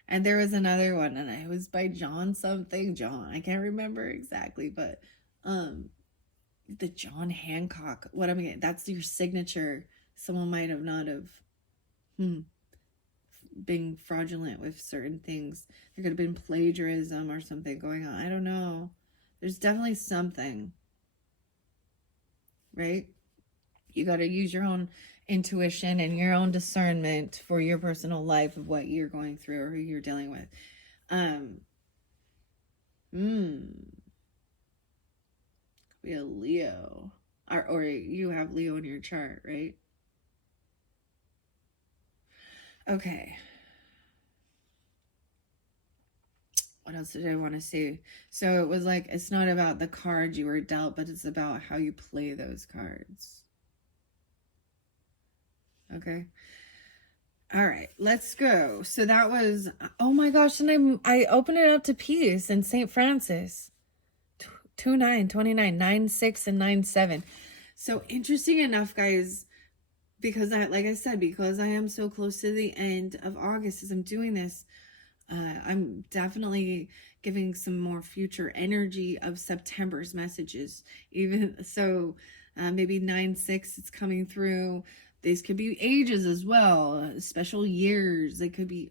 And there was another one, and it was by John something. I can't remember exactly, but the John Hancock. That's your signature. Someone might have not have being fraudulent with certain things. There could have been plagiarism or something going on. I don't know. There's definitely something, right? You got to use your own intuition and your own discernment for your personal life of what you're going through or who you're dealing with. Be a Leo, or you have Leo in your chart, right? Okay. What else did I want to say? So it was like, it's not about the cards you were dealt, but it's about how you play those cards. Okay. All right, let's go. So that was, oh my gosh, and I opened it up to peace in St. Francis. 2-9, 29, 9-6, and 9-7. So interesting enough, guys, because like I said, because I am so close to the end of August as I'm doing this, I'm definitely giving some more future energy of September's messages. Even so, maybe 9-6, it's coming through. These could be ages as well, special years. They could be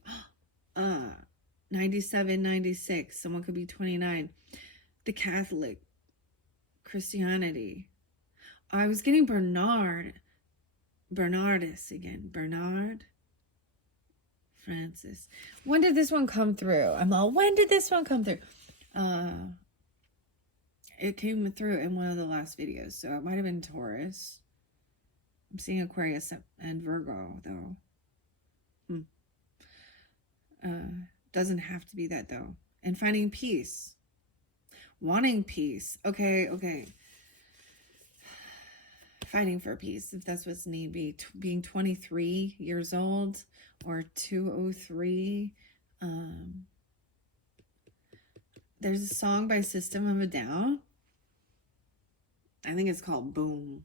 97, 96. Someone could be 29. The Catholic, Christianity. I was getting Bernardus again. Bernard, Francis. When did this one come through? When did this one come through? It came through in one of the last videos, so it might have been Taurus. I'm seeing Aquarius and Virgo, though. Doesn't have to be that, though. And finding peace. Wanting peace. Okay. Fighting for peace, if that's what's need be. Being 23 years old or 203. There's a song by System of a Down. I think it's called Boom.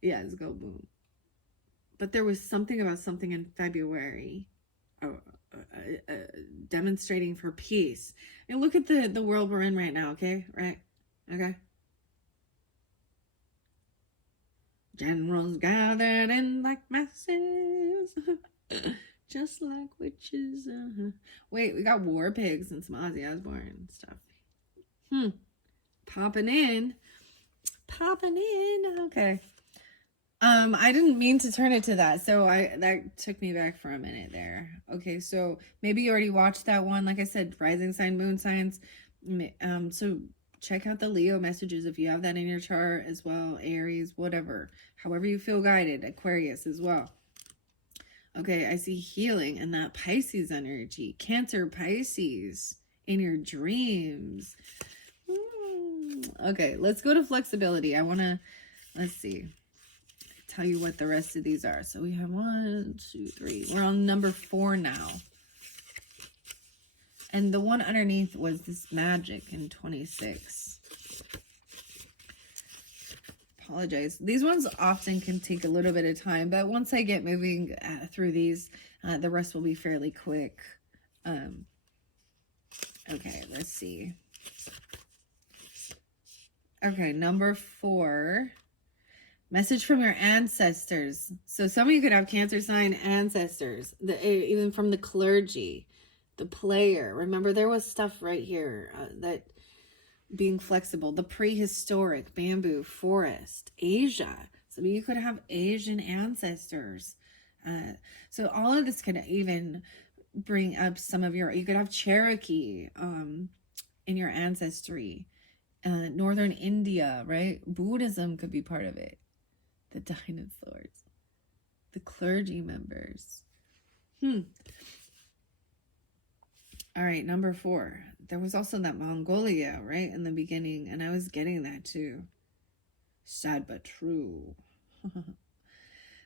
Yeah, it's called Boom. But there was something about something in February. Demonstrating for peace. And look at the world we're in right now, okay? Right? Okay. Generals gathered in like masses. Just like witches. Wait, we got war pigs and some Ozzy Osbourne stuff. Popping in. Okay. I didn't mean to turn it to that, so that took me back for a minute there. Okay, so maybe you already watched that one. Like I said, rising sign, moon signs. So check out the Leo messages if you have that in your chart as well. Aries, whatever, however you feel guided. Aquarius as well. Okay, I see healing and that Pisces energy. Cancer, Pisces in your dreams. Okay, let's go to flexibility. Let's see. Tell you what the rest of these are. So we have 1, 2, 3. We're on number 4 now. And the one underneath was this magic in 26. Apologize. These ones often can take a little bit of time, but once I get moving through these, the rest will be fairly quick. Okay, let's see. Okay, number 4. Message from your ancestors. So some of you could have Cancer sign ancestors, even from the clergy, the player. Remember, there was stuff right here that being flexible, the prehistoric, bamboo, forest, Asia. Some of you could have Asian ancestors. So all of this could even bring up some of you could have Cherokee in your ancestry. Northern India, right? Buddhism could be part of it. The dinosaurs, the clergy members. All right, number 4. There was also that Mongolia, right, in the beginning, and I was getting that too. Sad but true.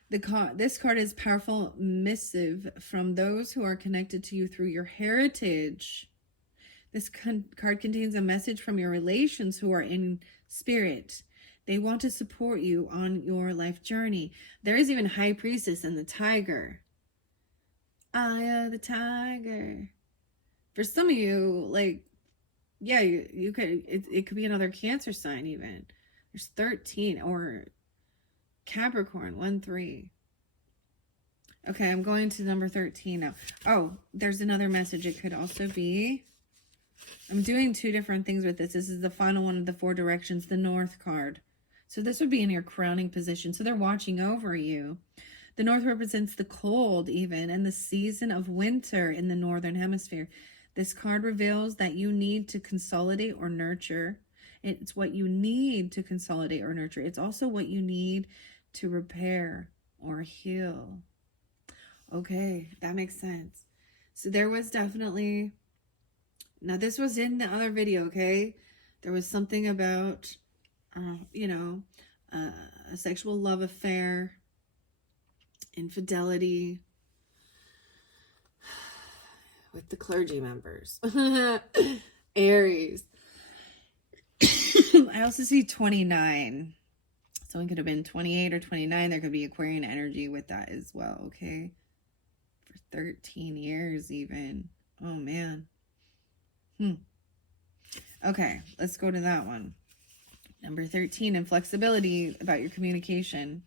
This card is powerful missive from those who are connected to you through your heritage. This card contains a message from your relations who are in spirit. They want to support you on your life journey. There is even High Priestess and the Tiger. Eye the Tiger. For some of you, like, yeah, you could, it could be another Cancer sign even. There's 13, or Capricorn, 1, 3. Okay, I'm going to number 13 now. Oh, there's another message. It could also be, I'm doing 2 different things with this. This is the final one of the 4 directions, the North card. So this would be in your crowning position. So they're watching over you. The North represents the cold even, and the season of winter in the Northern Hemisphere. This card reveals that you need to consolidate or nurture. It's what you need to consolidate or nurture. It's also what you need to repair or heal. Okay, that makes sense. So there was definitely, now this was in the other video, okay? There was something about you know, a sexual love affair, infidelity with the clergy members. Aries. I also see 29. Someone could have been 28 or 29. There could be Aquarian energy with that as well, okay? For 13 years even. Oh, man. Okay, let's go to that one. Number 13, inflexibility about your communication.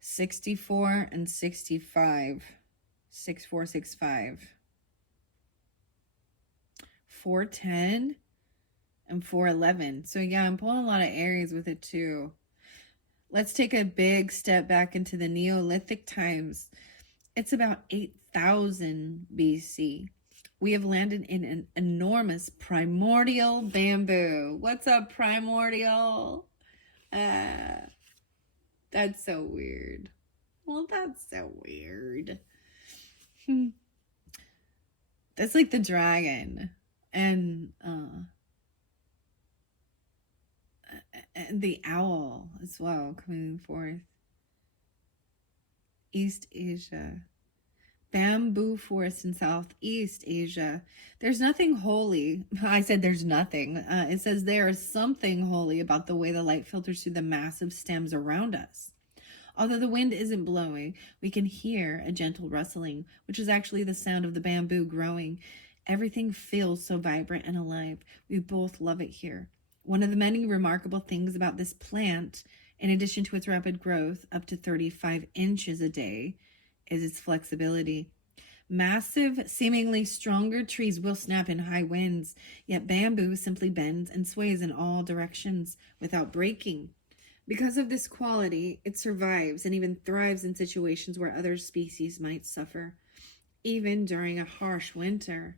64 and 65. 6465. 410 and 411. So yeah, I'm pulling a lot of Aries with it too. Let's take a big step back into the Neolithic times. It's about 8,000 BC. We have landed in an enormous primordial bamboo. What's up, primordial? That's so weird. Well, that's so weird. That's like the dragon and the owl as well coming forth. East Asia. Bamboo forest in Southeast Asia. There's nothing holy. I said there's nothing. It says there is something holy about the way the light filters through the massive stems around us. Although the wind isn't blowing, we can hear a gentle rustling, which is actually the sound of the bamboo growing. Everything feels so vibrant and alive. We both love it here. One of the many remarkable things about this plant, in addition to its rapid growth up to 35 inches a day, is its flexibility. Massive, seemingly stronger trees will snap in high winds, yet bamboo simply bends and sways in all directions without breaking. Because of this quality, it survives and even thrives in situations where other species might suffer, even during a harsh winter.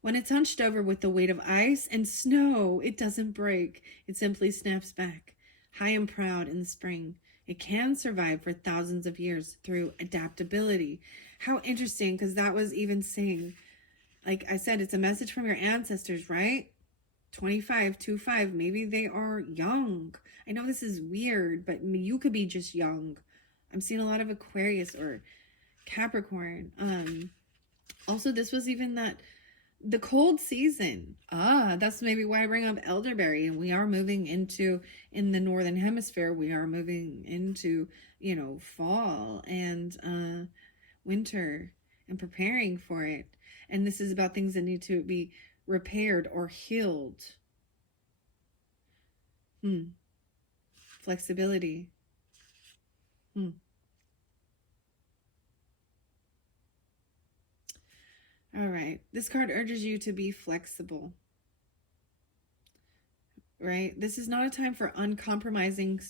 When it's hunched over with the weight of ice and snow, it doesn't break. It simply snaps back, high and proud in the spring. It can survive for thousands of years through adaptability. How interesting, because that was even saying, like I said, it's a message from your ancestors, right? 25, 25, maybe they are young. I know this is weird, but you could be just young. I'm seeing a lot of Aquarius or Capricorn. Also, this was even that the cold season. That's maybe why I bring up elderberry. And we are moving into, in the northern hemisphere, we are moving into, fall and winter and preparing for it. And this is about things that need to be repaired or healed. Flexibility. All right. This card urges you to be flexible. Right? This is not a time for uncompromising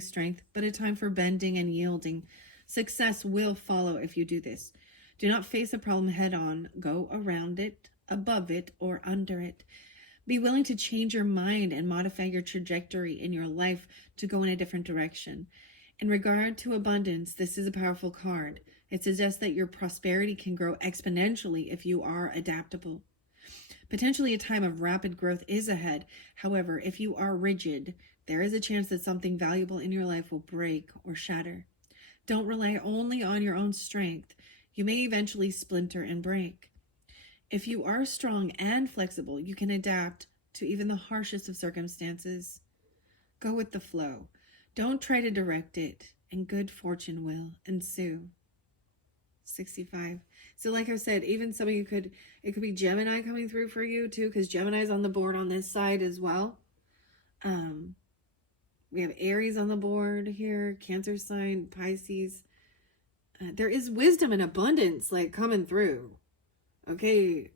strength, but a time for bending and yielding. Success will follow if you do this. Do not face a problem head on. Go around it, above it, or under it. Be willing to change your mind and modify your trajectory in your life to go in a different direction. In regard to abundance, this is a powerful card. It suggests that your prosperity can grow exponentially if you are adaptable. Potentially a time of rapid growth is ahead. However, if you are rigid, there is a chance that something valuable in your life will break or shatter. Don't rely only on your own strength. You may eventually splinter and break. If you are strong and flexible, you can adapt to even the harshest of circumstances. Go with the flow. Don't try to direct it, and good fortune will ensue. 65. So like I said, even some of you it could be Gemini coming through for you too, because Gemini's on the board on this side as well. We have Aries on the board here, Cancer sign, Pisces. There is wisdom and abundance like coming through. Okay,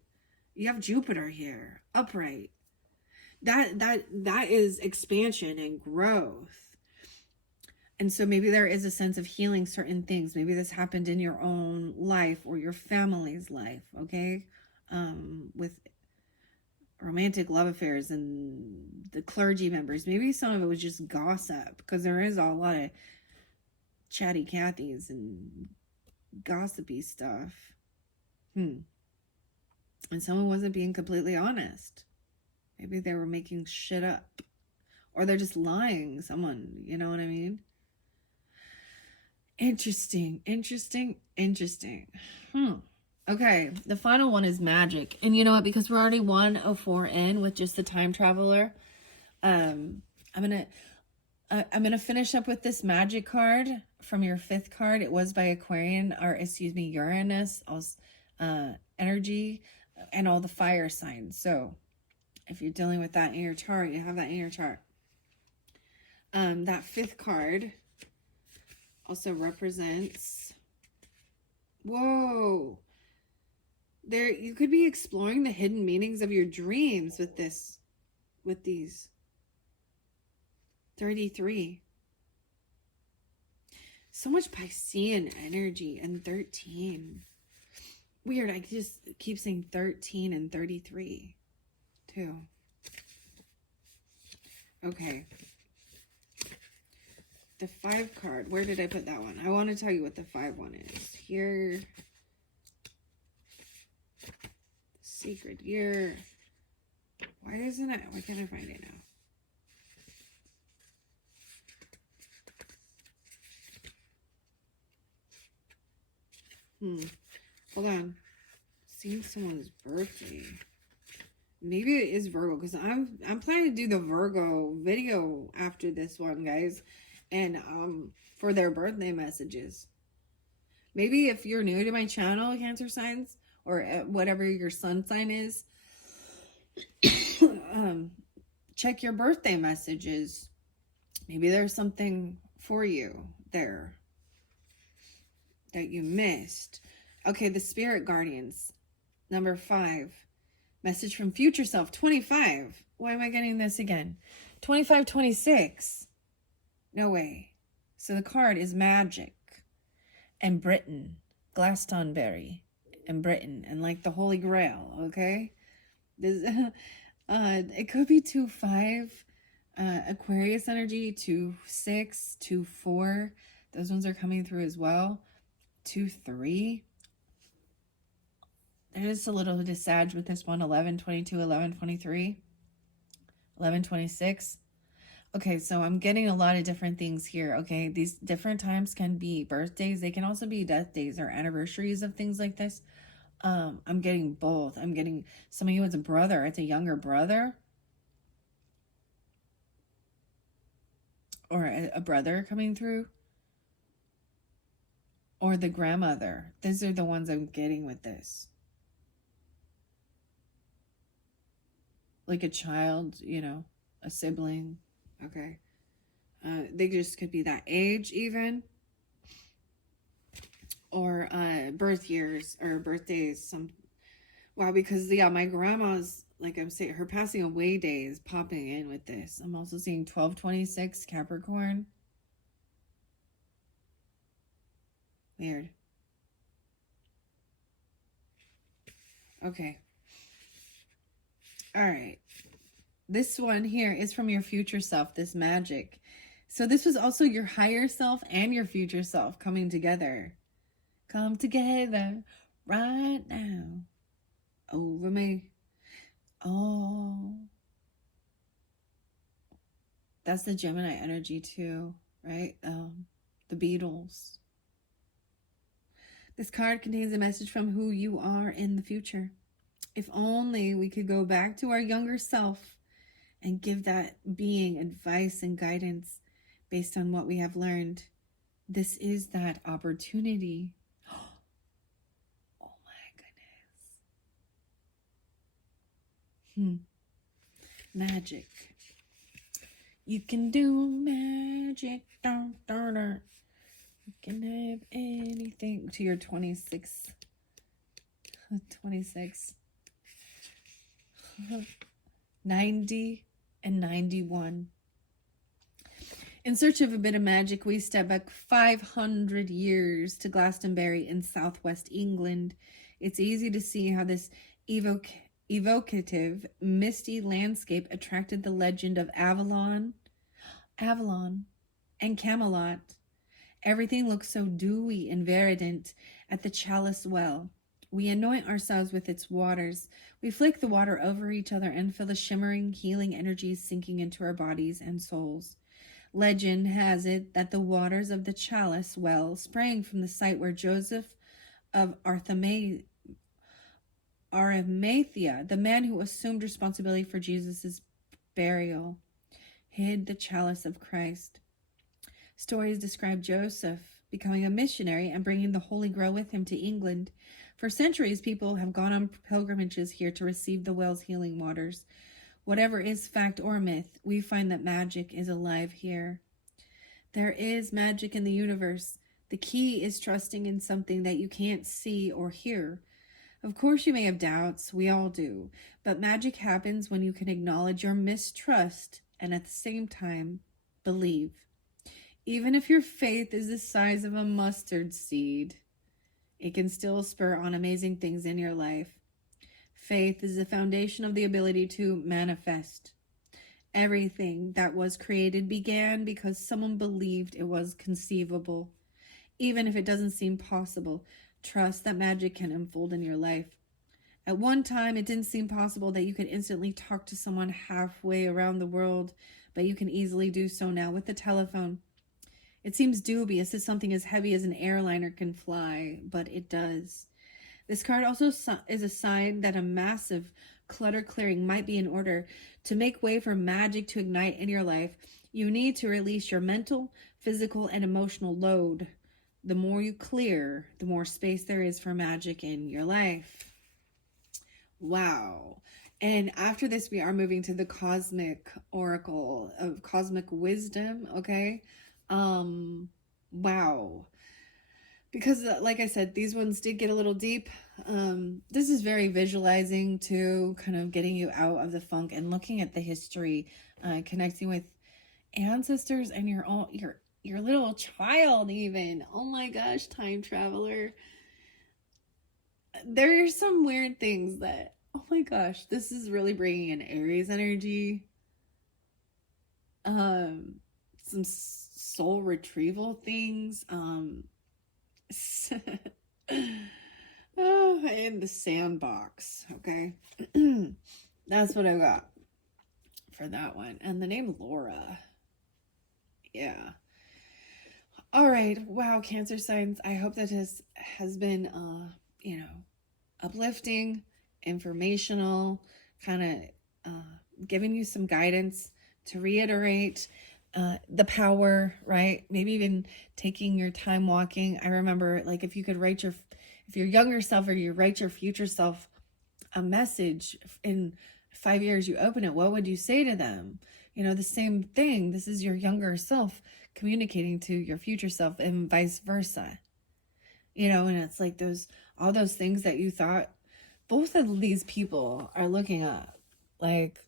you have Jupiter here, upright. That is expansion and growth. And so maybe there is a sense of healing certain things. Maybe this happened in your own life or your family's life, okay? With romantic love affairs and the clergy members. Maybe some of it was just gossip, because there is a lot of chatty Cathys and gossipy stuff. And someone wasn't being completely honest. Maybe they were making shit up. Or they're just lying. Someone, you know what I mean? Interesting. Okay, the final one is magic. And you know what? Because we're already 104 in with just the time traveler, I'm gonna finish up with this magic card from your 5th card. It was by Aquarian, or excuse me, Uranus, energy, and all the fire signs. So if you're dealing with that in your chart, you have that in your chart. That 5th card also represents, whoa, there, you could be exploring the hidden meanings of your dreams with this, with these 33. So much Piscean energy and 13. Weird, I just keep saying 13 and 33 too. Okay. The 5 card, where did I put that one? I want to tell you what the 5 one is. Here. Sacred year. Why isn't it? Why can't I find it now? Hold on. Seeing someone's birthday. Maybe it is Virgo, because I'm planning to do the Virgo video after this one, guys. And for their birthday messages. Maybe if you're new to my channel, Cancer signs, or whatever your sun sign is, check your birthday messages. Maybe there's something for you there that you missed. Okay, the spirit guardians, number 5, message from future self, 25. Why am I getting this again? 25, 26. No way. So the card is magic and Britain, Glastonbury and Britain, and like the Holy Grail. Okay, this it could be 2-5, Aquarius energy, 2-6, 2-4. Those ones are coming through as well. 2-3. There's a little bit of Sag with this one. 11-22, 11-23, 11-26. Okay, so I'm getting a lot of different things here, okay? These different times can be birthdays. They can also be death days or anniversaries of things like this. I'm getting both. I'm getting, some of you, it's a brother. It's a younger brother. Or a brother coming through. Or the grandmother. These are the ones I'm getting with this. Like a child, you know, a sibling. Okay. They just could be that age even. Or birth years or birthdays. Wow, because yeah, my grandma's, like I'm saying, her passing away day is popping in with this. I'm also seeing 12-26 Capricorn. Weird. Okay. All right. This one here is from your future self, this magic. So this was also your higher self and your future self coming together. Come together right now over me. Oh. That's the Gemini energy too, right? The Beatles. This card contains a message from who you are in the future. If only we could go back to our younger self and give that being advice and guidance based on what we have learned. This is that opportunity. Oh my goodness. Magic. You can do magic. Dun, dun, dun. You can have anything to your 26. 26. 90 and 91. In search of a bit of magic, we step back 500 years to Glastonbury in southwest England. It's easy to see how this evocative, misty landscape attracted the legend of Avalon, and Camelot. Everything looks so dewy and verdant at the Chalice Well, We anoint ourselves with its waters. We flick the water over each other and feel the shimmering, healing energies sinking into our bodies and souls. Legend has it that the waters of the chalice well sprang from the site where Joseph of Arimathea, the man who assumed responsibility for Jesus' burial, hid the chalice of Christ. Stories describe Joseph becoming a missionary and bringing the Holy Grail with him to England. For centuries, people have gone on pilgrimages here to receive the well's healing waters. Whatever is fact or myth, we find that magic is alive here. There is magic in the universe. The key is trusting in something that you can't see or hear. Of course, you may have doubts, we all do, but magic happens when you can acknowledge your mistrust and at the same time believe. Even if your faith is the size of a mustard seed, it can still spur on amazing things in your life. Faith is the foundation of the ability to manifest. Everything that was created began because someone believed it was conceivable. Even if it doesn't seem possible, trust that magic can unfold in your life. At one time, it didn't seem possible that you could instantly talk to someone halfway around the world, but you can easily do so now with the telephone. It seems dubious that something as heavy as an airliner can fly, but it does. This card also is a sign that a massive clutter clearing might be in order. To make way for magic to ignite in your life, you need to release your mental, physical, and emotional load. The more you clear, the more space there is for magic in your life. Wow. And after this, we are moving to the cosmic oracle of cosmic wisdom. Okay. Wow. Because like I said, these ones did get a little deep. This is very visualizing too, kind of getting you out of the funk and looking at the history, connecting with ancestors and your little child even. Oh my gosh, time traveler. There's some weird things that, oh my gosh, this is really bringing in Aries energy. Some soul retrieval things. Oh, in the sandbox. Okay. That's what I got for that one. And the name Laura. Yeah. All right. Wow, Cancer signs. I hope that has been uplifting, informational, kind of giving you some guidance to reiterate the power, right? Maybe even taking your time walking. I remember, like, if your younger self or you write your future self a message in 5 years, you open it, what would you say to them? The same thing. This is your younger self communicating to your future self and vice versa. And it's like all those things that you thought. Both of these people are looking up, like,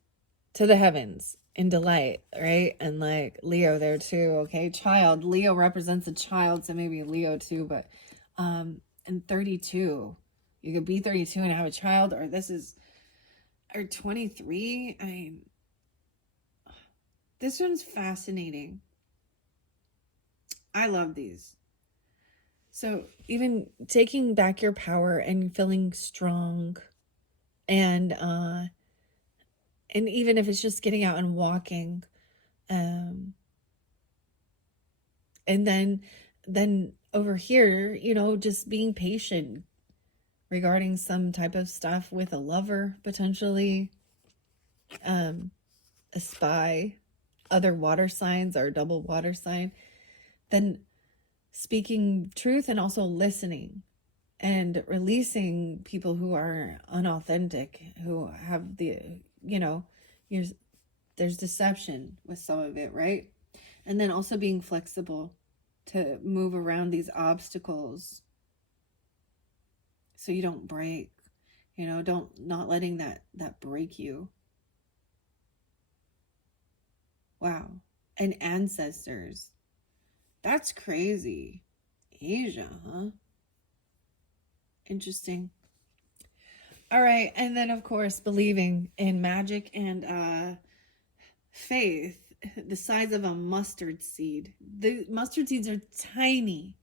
to the heavens in delight, right? And like Leo there too. Okay, child. Leo represents a child, so maybe Leo too. But and 32, you could be 32 and have a child, or 23. I mean, this one's fascinating. I love these. So even taking back your power and feeling strong, and even if it's just getting out and walking, and then over here, just being patient regarding some type of stuff with a lover, potentially, a spy, other water signs or double water sign, then speaking truth and also listening and releasing people who are unauthentic, who have there's deception with some of it, right? And then also being flexible to move around these obstacles so you don't break, not letting that break you. Wow. And ancestors. That's crazy. Asia, huh? Interesting. All right. And then, of course, believing in magic and faith, the size of a mustard seed. The mustard seeds are tiny.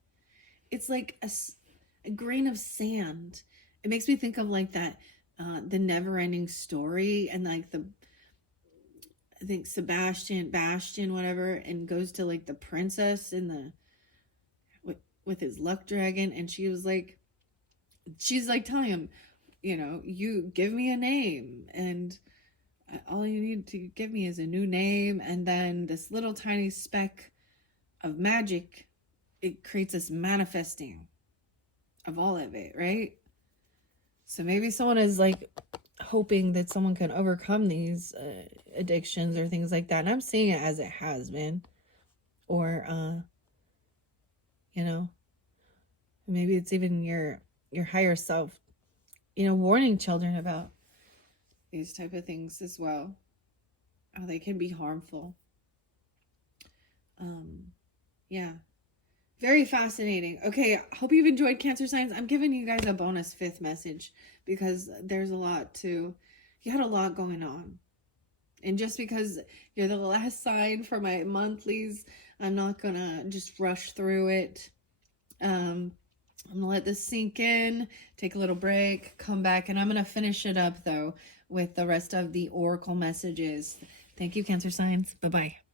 It's like a grain of sand. It makes me think of like that, the never ending story, and like I think Bastion, whatever, and goes to like the princess in the, with his luck dragon, and she's like telling him, you give me a name, and all you need to give me is a new name, and then this little tiny speck of magic, it creates this manifesting of all of it, right? So maybe someone is like hoping that someone can overcome these addictions or things like that, and I'm seeing it as it has been, or maybe it's even your higher self, warning children about these type of things as well, how they can be harmful. Yeah, very fascinating. Okay, hope you've enjoyed Cancer Signs. I'm giving you guys a bonus 5th message because there's you had a lot going on. And just because you're the last sign for my monthlies, I'm not gonna just rush through it. I'm gonna let this sink in, take a little break, come back, and I'm gonna finish it up though with the rest of the oracle messages. Thank you, Cancer Signs. Bye-bye.